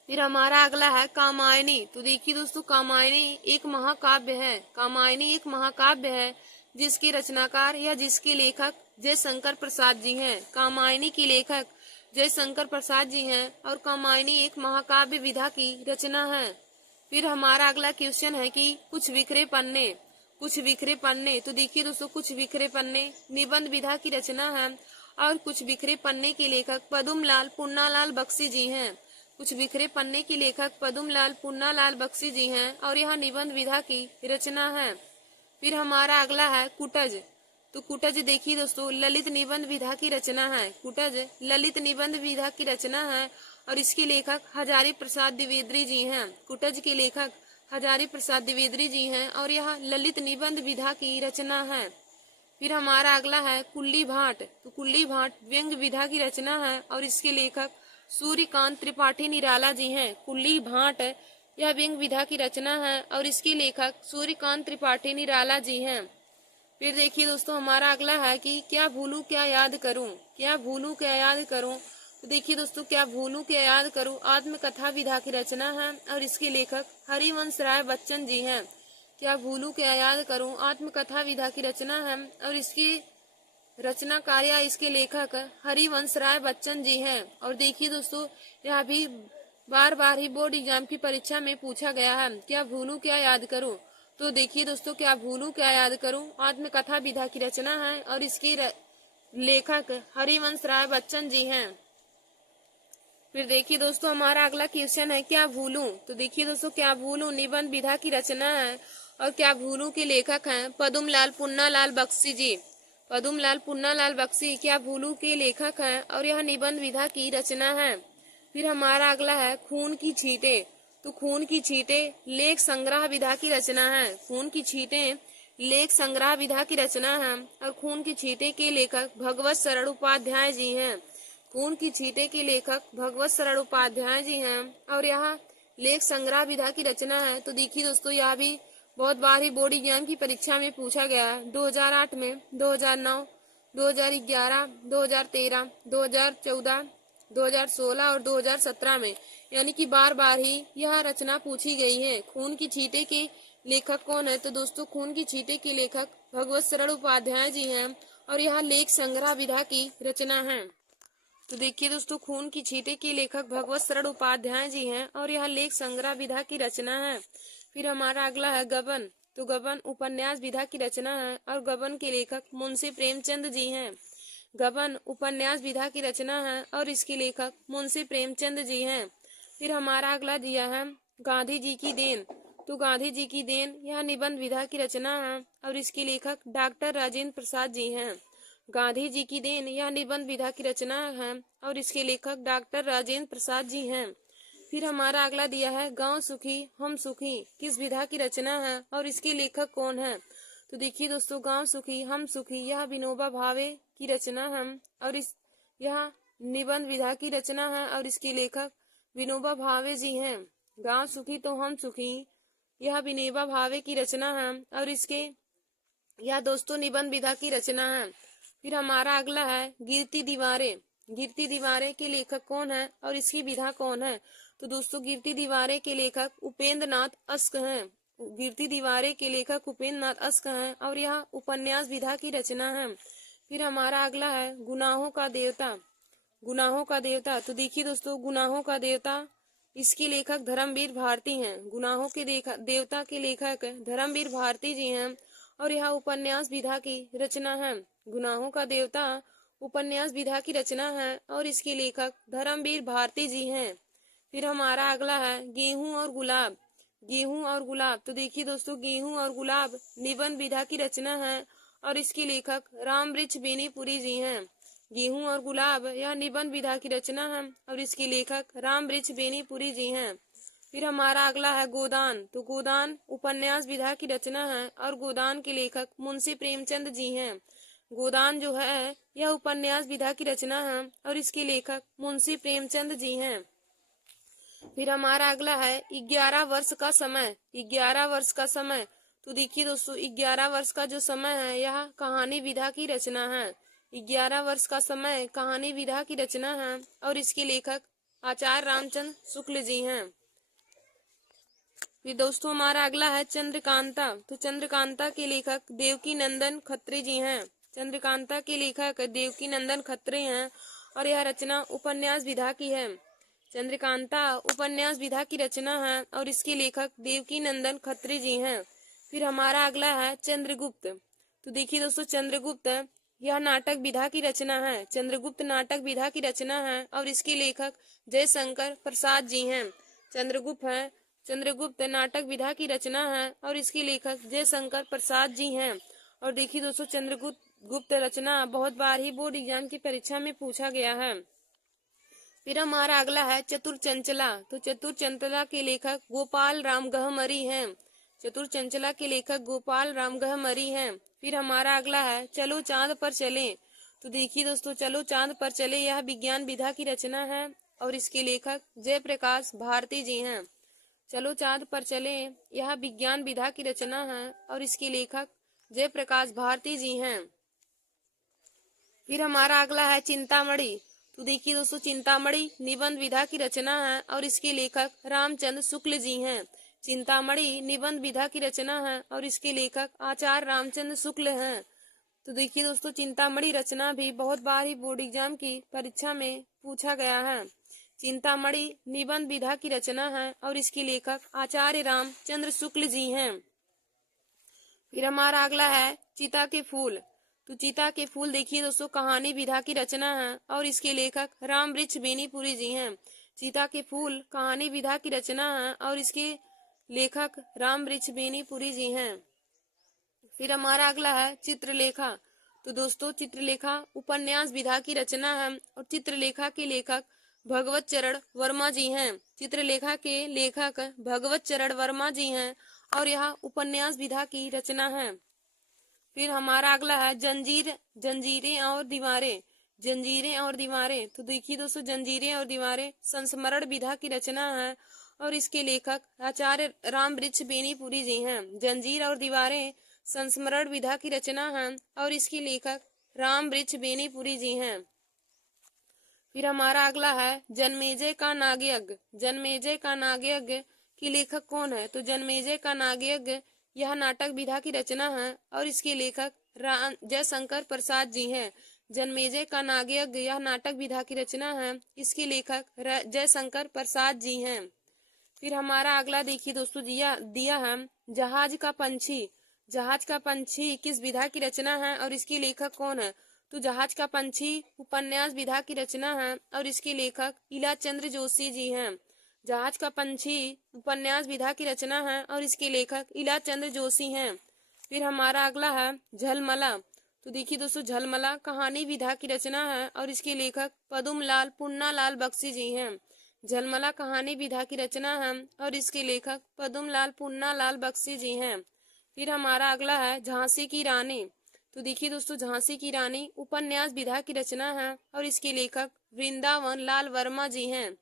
फिर हमारा अगला है कामायनी। तो देखिए दोस्तों, कामायनी एक महाकाव्य है। कामायनी एक महाकाव्य है जिसके रचनाकार या जिसके लेखक जयशंकर प्रसाद जी हैं। कामायनी के लेखक जयशंकर प्रसाद जी हैं और कामायनी एक महाकाव्य विधा की रचना है। फिर हमारा अगला क्वेश्चन है कि कुछ बिखरे पन्ने। कुछ बिखरे पन्ने। तो देखिए दोस्तों, कुछ बिखरे पन्ने निबंध विधा की रचना है और कुछ बिखरे पन्ने के लेखक पदुमलाल पुन्नालाल बख्शी जी हैं। कुछ बिखरे पन्ने के लेखक पदुमलाल पुन्नालाल बख्शी जी हैं और यह निबंध विधा की रचना है। फिर हमारा अगला है कुटज। तो कुटज देखिए दोस्तों, ललित निबंध विधा की रचना है। कुटज ललित निबंध विधा की रचना है और इसके लेखक हजारी प्रसाद द्विवेदी जी हैं। कुटज के लेखक हजारी प्रसाद द्विवेदी जी हैं और यह ललित निबंध विधा की रचना है। फिर हमारा अगला है कुल्ली भाट। तो कुल्ली भाट व्यंग विधा की रचना है और इसके लेखक सूर्यकांत त्रिपाठी निराला जी हैं। कुल्ली भाट यह व्यंग विधा की रचना है और इसके लेखक सूर्यकांत त्रिपाठी निराला जी हैं। फिर देखिए दोस्तों हमारा अगला है कि क्या भूलूं क्या याद करूं। क्या भूलूं क्या याद करूं। तो देखिए दोस्तों क्या भूलूं क्या याद करूं आत्मकथा विधा की रचना है और इसके लेखक हरिवंश राय बच्चन जी हैं। क्या भूलूं क्या याद करूं आत्मकथा विधा की रचना है और इसकी रचनाकार या इसके लेखक हरिवंश राय बच्चन जी हैं। और देखिए दोस्तों यह भी बार बार ही बोर्ड एग्जाम की परीक्षा में पूछा गया है। क्या भूलूं क्या याद करूं। तो देखिए दोस्तों क्या भूलूं क्या याद करूं आत्मकथा विधा की रचना है और इसकी लेखक हरिवंश राय बच्चन जी हैं। फिर देखिए दोस्तों हमारा अगला क्वेश्चन है क्या भूलूं। तो देखिए दोस्तों क्या भूलूं निबंध विधा की रचना है और क्या भूलूं के लेखक हैं पद्मलाल पुन्नालाल बख्शी जी। पद्मलाल पुन्नालाल बख्शी क्या भूलूं के लेखक हैं और यह निबंध विधा की रचना है। फिर हमारा अगला है खून की छींटे। तो खून की छींटे लेख संग्रह विधा की रचना है। खून की छींटे लेख संग्रह विधा की रचना है और खून की छींटे के लेखक भगवत शरण उपाध्याय जी हैं। खून की छींटे के लेखक भगवत शरण उपाध्याय जी हैं और यह लेख संग्रह विधा की रचना है। तो देखिए दोस्तों यह भी बहुत बार ही बोर्ड एग्जाम की परीक्षा में पूछा गया है 2008 में, 2009, 2011, 2013, 2014, 2016 और 2017 में, यानी कि बार बार ही यह रचना पूछी गई है। खून की छींटे के लेखक कौन है। तो दोस्तों खून की छींटे के लेखक भगवत शरण उपाध्याय जी हैं और यह लेख संग्रह विधा की रचना है। तो देखिए दोस्तों खून की छींटे के लेखक भगवत शरण उपाध्याय जी हैं और यह लेख संग्रह विधा की रचना है। फिर हमारा अगला है गबन। तो गबन उपन्यास विधा की रचना है और गबन के लेखक मुंशी प्रेमचंद जी हैं। गबन उपन्यास विधा की रचना है और इसके लेखक मुंशी प्रेमचंद जी हैं। फिर हमारा अगला दिया है गांधी जी की देन। तो गांधी जी की देन यह निबंध विधा की रचना है और इसके लेखक डॉक्टर राजेंद्र प्रसाद जी हैं। गांधी जी की देन यह निबंध विधा की रचना है और इसके लेखक डॉक्टर राजेंद्र प्रसाद जी हैं। फिर हमारा अगला दिया है गांव सुखी हम सुखी किस विधा की रचना है और इसके लेखक कौन है। तो देखिए दोस्तों गांव सुखी हम सुखी यह विनोबा भावे की रचना है और यह निबंध विधा की रचना है और इसके लेखक विनोबा भावे जी हैं। गांव सुखी तो हम सुखी यह विनोबा भावे की रचना है और इसके यह दोस्तों निबंध विधा की रचना है। फिर हमारा अगला है गिरती दीवारें। गिरती दीवारें के लेखक कौन है और इसकी विधा कौन है। तो दोस्तों गिरती दीवारें के लेखक उपेंद्र नाथ अस्क हैं। गिरती दीवारें के लेखक उपेंद्र नाथ अस्क हैं और यह उपन्यास विधा की रचना है। फिर हमारा अगला है गुनाहों का देवता। गुनाहों का देवता। तो देखिए दोस्तों गुनाहों का देवता इसके लेखक धर्मवीर भारती हैं। गुनाहों के देवता के लेखक धर्मवीर भारती जी हैं और यह उपन्यास विधा की रचना है। गुनाहों का देवता उपन्यास विधा की रचना है और इसके लेखक धर्मवीर भारती जी हैं। फिर हमारा अगला है गेहूं और गुलाब। गेहूं और गुलाब। तो देखिए दोस्तों गेहूं और गुलाब निबंध विधा की रचना है और इसके लेखक रामवृक्ष बेनीपुरी जी हैं। गेहूं और गुलाब यह निबंध विधा की रचना है और इसके लेखक रामवृक्ष बेनीपुरी जी हैं। फिर हमारा अगला है गोदान। तो गोदान उपन्यास विधा की रचना है और गोदान के लेखक मुंशी प्रेमचंद जी हैं। गोदान जो है यह उपन्यास विधा की रचना है और इसके लेखक मुंशी प्रेमचंद जी हैं। फिर हमारा अगला है 11 वर्ष का समय। 11 वर्ष का समय। तो देखिए दोस्तों 11 वर्ष का जो समय है यह कहानी विधा की रचना है। 11 वर्ष का समय कहानी विधा की रचना है और इसके लेखक आचार्य रामचंद्र शुक्ल जी हैं। फिर दोस्तों हमारा अगला है चंद्रकांता। तो चंद्रकांता के लेखक देवकी नंदन खत्री जी हैं। चंद्रकांता के लेखक देवकी नंदन खत्री हैं और यह रचना उपन्यास विधा की है। चंद्रकांता उपन्यास विधा की रचना है और इसके लेखक देवकी नंदन खत्री जी हैं। फिर हमारा अगला है चंद्रगुप्त। तो देखिए दोस्तों चंद्रगुप्त यह नाटक विधा की रचना है। चंद्रगुप्त नाटक विधा की रचना है और इसके लेखक जयशंकर प्रसाद जी हैं। चंद्रगुप्त नाटक विधा की रचना है और इसके लेखक जयशंकर प्रसाद जी हैं। और देखिए दोस्तों चंद्रगुप्त रचना बहुत बार ही बोर्ड एग्जाम की परीक्षा में पूछा गया है। फिर हमारा अगला है चतुर चंचला। तो चतुर चंचला के लेखक गोपाल राम गहमरी हैं। चतुर चंचला के लेखक गोपाल राम गहमरी हैं। फिर हमारा अगला है चलो चांद पर चले। तो देखिए दोस्तों, चलो चांद पर चले यह विज्ञान विधा की रचना है और इसके लेखक जयप्रकाश भारती जी हैं। चलो चांद पर चले यह विज्ञान विधा की रचना है और इसके लेखक जयप्रकाश भारती जी हैं। फिर हमारा अगला है चिंतामणि। तो देखिए दोस्तों, चिंतामणि निबंध विधा की रचना है और इसके लेखक रामचंद्र शुक्ल जी हैं। चिंतामणि निबंध विधा की रचना है और इसके लेखक आचार्य रामचंद्र शुक्ल हैं। तो देखिए दोस्तों, चिंतामणि रचना भी बहुत बार ही बोर्ड एग्जाम की परीक्षा में पूछा गया है। चिंतामणि निबंध विधा की रचना है और इसके लेखक आचार्य रामचंद्र शुक्ल जी हैं। फिर हमारा अगला है चिता के फूल। तो चिता के फूल देखिए दोस्तों, कहानी विधा की रचना है और इसके लेखक रामवृक्ष बेनीपुरी जी हैं। चिता के फूल कहानी विधा की रचना है और इसके लेखक रामवृक्ष बेनीपुरी जी हैं। फिर हमारा अगला है चित्रलेखा। तो दोस्तों, चित्रलेखा उपन्यास विधा की रचना है और चित्रलेखा के लेखक भगवत चरण वर्मा जी हैं। चित्रलेखा के लेखक भगवत चरण वर्मा जी हैं और यह उपन्यास विधा की रचना है। फिर हमारा अगला है जंजीरें और दीवारें। जंजीरें और दीवारें। तो देखिए दोस्तों, जंजीरें और दीवारें संस्मरण विधा की रचना है और इसके लेखक आचार्य रामवृक्ष बेनीपुरी जी हैं। जंजीर और दीवारें संस्मरण विधा की रचना है और इसके लेखक रामवृक्ष बेनीपुरी जी हैं। फिर हमारा अगला है जन्मेजय का नागयज्ञ। जन्मेजय का नागयज्ञ की लेखक कौन है? तो जन्मेजय का नागयज्ञ यह नाटक विधा की रचना है और इसके लेखक जयशंकर प्रसाद जी हैं। जन्मेजय का नागयज्ञ यह नाटक विधा की रचना है, इसके लेखक जयशंकर प्रसाद जी हैं। फिर हमारा अगला देखिए दोस्तों, दिया है जहाज का पंछी। जहाज का पंछी किस विधा की रचना है और इसके लेखक कौन है? तो जहाज का पंछी उपन्यास विधा की रचना है और इसके लेखक इलाचंद्र जोशी जी हैं। जहाज का पंछी उपन्यास विधा की रचना है और इसके लेखक इलाचंद्र जोशी हैं। फिर हमारा अगला है झलमला। तो देखिए दोस्तों, झलमला कहानी विधा की रचना है और इसके लेखक पदुमलाल पुन्नालाल बख्शी जी हैं। झलमला कहानी विधा की रचना है और इसके लेखक पदुमलाल पुन्नालाल बख्शी जी हैं। फिर हमारा अगला है झांसी की रानी। तो देखिए दोस्तों, झांसी की रानी उपन्यास विधा की रचना है और इसके लेखक वृंदावन लाल वर्मा जी हैं।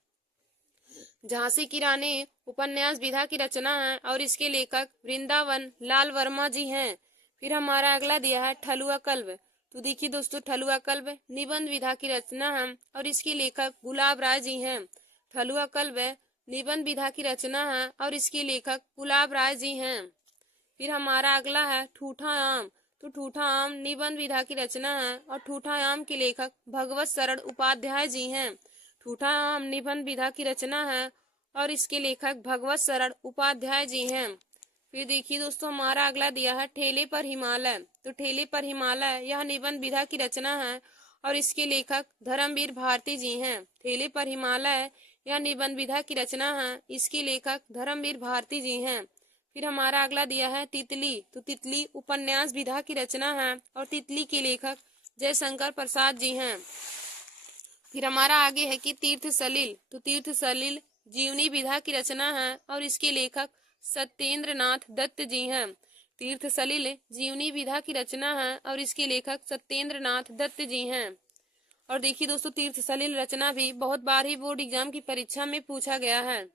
झांसी की रानी उपन्यास विधा की रचना है और इसके लेखक वृंदावन लाल वर्मा जी हैं। फिर हमारा अगला दिया है ठलुआ कल्ब। तो देखिए दोस्तों, ठलुआ कल्ब निबंध विधा की रचना है और इसके लेखक गुलाब राय जी हैं। ठलुआ कल्ब निबंध विधा की रचना है और इसके लेखक गुलाब राय जी हैं। फिर हमारा अगला है ठूठा आम। तो ठूठा आम निबंध विधा की रचना है और ठूठा आम के लेखक भगवत शरण उपाध्याय जी हैं। ठूठा आम निबंध विधा की रचना है और इसके लेखक भगवत शरण उपाध्याय जी हैं। फिर देखिए दोस्तों, हमारा अगला दिया है ठेले पर हिमालय। तो ठेले पर हिमालय यह निबंध विधा की रचना है और इसके लेखक धर्मवीर भारती जी हैं। ठेले पर हिमालय यह निबंध विधा की रचना है, इसके लेखक धर्मवीर भारती जी हैं। फिर हमारा अगला दिया है तितली। तो तितली उपन्यास विधा की रचना है और तितली के लेखक जयशंकर प्रसाद जी हैं। फिर हमारा आगे है कि तीर्थ सलिल। तो तीर्थ सलिल जीवनी विधा की रचना है और इसके लेखक सत्येंद्र नाथ दत्त जी हैं। तीर्थ सलिल जीवनी विधा की रचना है और इसके लेखक सत्येंद्र नाथ दत्त जी हैं। और देखिए दोस्तों, तीर्थ सलिल रचना भी बहुत बार ही बोर्ड एग्जाम की परीक्षा में पूछा गया है।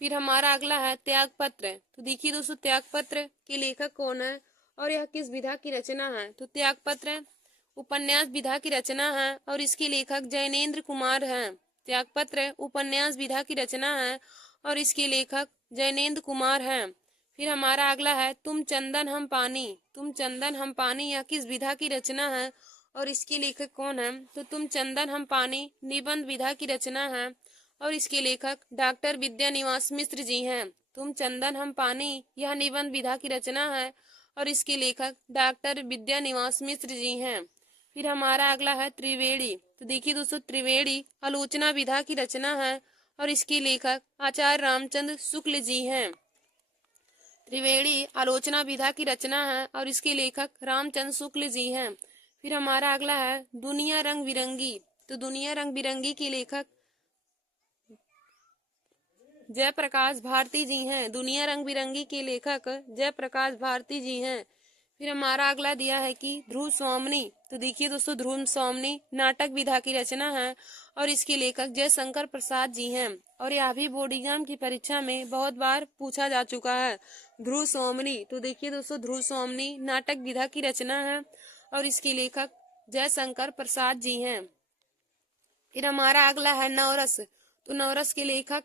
फिर हमारा अगला है त्यागपत्र। तो देखिए दोस्तों, त्यागपत्र के लेखक कौन है और यह किस विधा की रचना है? तो त्यागपत्र उपन्यास विधा की रचना है और इसके लेखक जैनेन्द्र कुमार हैं। त्यागपत्र उपन्यास विधा की रचना है और इसके लेखक जैनेन्द्र कुमार हैं। फिर हमारा अगला है तुम चंदन हम पानी। तुम चंदन हम पानी यह किस विधा की रचना है और इसके लेखक कौन है? तो तुम चंदन हम पानी निबंध विधा की रचना है और इसके लेखक डॉक्टर विद्यानिवास मिश्र जी हैं। तुम चंदन हम पानी यह निबंध विधा की रचना है और इसके लेखक डॉक्टर विद्यानिवास मिश्र जी हैं। फिर हमारा अगला है त्रिवेणी। तो देखिए दोस्तों, त्रिवेणी आलोचना विधा की रचना है और इसके लेखक आचार्य रामचंद्र शुक्ल जी हैं। त्रिवेणी आलोचना विधा की रचना है और इसके लेखक रामचंद्र शुक्ल जी हैं। फिर हमारा अगला है दुनिया रंग बिरंगी। तो दुनिया रंग बिरंगी के लेखक जयप्रकाश भारती जी हैं। दुनिया रंग बिरंगी के लेखक जयप्रकाश भारती जी हैं। फिर हमारा अगला दिया है कि ध्रुव स्वामिनी। तो देखिए दोस्तों, ध्रुव स्वामिनी नाटक विधा की रचना है और इसके लेखक जयशंकर प्रसाद जी हैं। और यह भी बोर्ड एग्जाम की परीक्षा में बहुत बार पूछा जा चुका है। ध्रुव स्वामिनी, तो देखिए दोस्तों, ध्रुव स्वामिनी नाटक विधा की रचना है और इसके लेखक जयशंकर प्रसाद जी हैं। फिर हमारा अगला है नवरस। तो नवरस के लेखक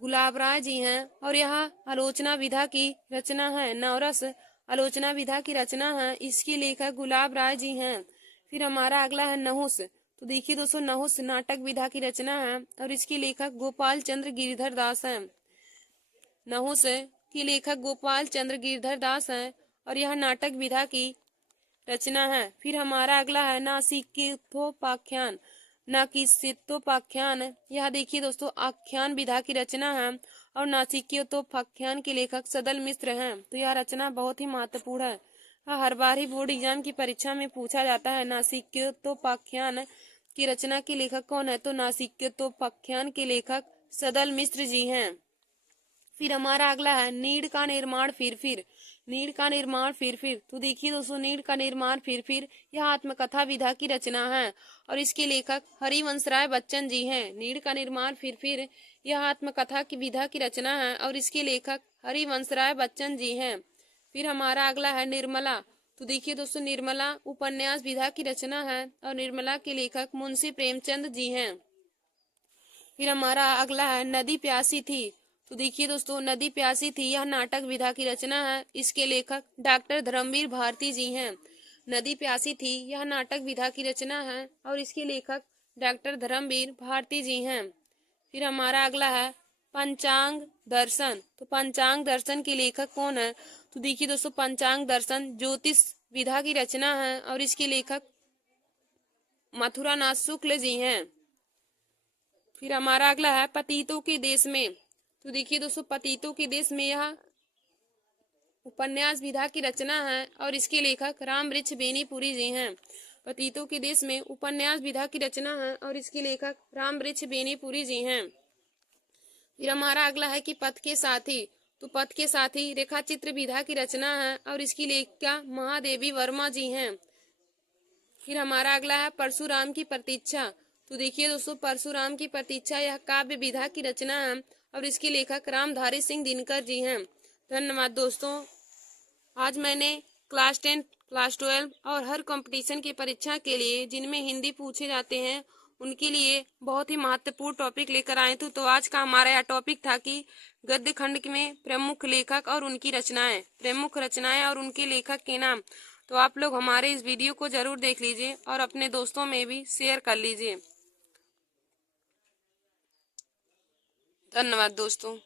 गुलाब राय जी हैं और यह आलोचना विधा की रचना है। नवरस आलोचना विधा की रचना है, इसके लेखक गुलाब राय जी हैं। फिर हमारा अगला है नहुस। तो देखिए दोस्तों, नहुस नाटक विधा की रचना है और इसके लेखक गोपाल चंद्र गिरधर दास हैं। नहुस के लेखक गोपाल चंद्र गिरधर दास हैं और यह नाटक विधा की रचना है। फिर हमारा अगला है नासिकेतोपाख्यान। नासिकेतोपाख्यान, यह देखिए दोस्तों आख्यान विधा की रचना है और नासिकेतोपाख्यान के लेखक सदल मिश्र हैं। तो यह रचना बहुत ही महत्वपूर्ण है, हर बार ही बोर्ड एग्जाम की परीक्षा में पूछा जाता है। नासिकेतोपाख्यान की रचना के लेखक कौन है? तो नासिकेतोपाख्यान के लेखक सदल मिश्र जी हैं। फिर हमारा अगला है नीड़ का निर्माण फिर। नीड़ का निर्माण फिर। तो देखिए दोस्तों, नीड़ का निर्माण फिर यह आत्मकथा विधा की रचना है और इसके लेखक हरिवंश राय बच्चन जी हैं। नीड़ का निर्माण फिर यह आत्मकथा की विधा की रचना है और इसके लेखक हरिवंश राय बच्चन जी हैं। फिर हमारा अगला है निर्मला। तो देखिए दोस्तों, निर्मला उपन्यास विधा की रचना है और निर्मला के लेखक मुंशी प्रेमचंद जी हैं। फिर हमारा अगला है नदी प्यासी थी। तो देखिए दोस्तों, नदी प्यासी थी यह नाटक विधा की रचना है, इसके लेखक डॉक्टर धर्मवीर भारती जी हैं। नदी प्यासी थी यह नाटक विधा की रचना है और इसके लेखक डॉक्टर धर्मवीर भारती जी हैं। फिर हमारा अगला है पंचांग दर्शन। तो पंचांग दर्शन के लेखक कौन है? तो देखिए दोस्तों, पंचांग दर्शन ज्योतिष विधा की रचना है और इसके लेखक मथुरानाथ शुक्ल जी हैं। फिर हमारा अगला है पतितों के देश में। तो देखिए दोस्तों, पतितों के देश में यह उपन्यास विधा की रचना है और इसके लेखक रामवृक्ष बेनीपुरी जी हैं। पतितों के देश में उपन्यास विधा की रचना है और इसके लेखक रामवृक्ष बेनीपुरी जी हैं। फिर हमारा अगला है कि पथ के साथी। तो पथ के साथी रेखा चित्र विधा की रचना है और इसकी लेखिका महादेवी वर्मा जी हैं। फिर हमारा अगला है परशुराम की प्रतीक्षा। तो देखिए दोस्तों, परशुराम की प्रतीक्षा यह काव्य विधा की रचना है और इसके लेखक रामधारी सिंह दिनकर जी हैं। धन्यवाद दोस्तों। आज मैंने क्लास 10, क्लास 12 और हर कंपटीशन की परीक्षा के लिए जिनमें हिंदी पूछे जाते हैं उनके लिए बहुत ही महत्वपूर्ण टॉपिक लेकर आए थे। तो आज का हमारा यह टॉपिक था कि गद्य खंड में प्रमुख लेखक और उनकी रचनाएं, प्रमुख रचनाएं और उनके लेखक के नाम। तो आप लोग हमारे इस वीडियो को जरूर देख लीजिए और अपने दोस्तों में भी शेयर कर लीजिए। धन्यवाद दोस्तों।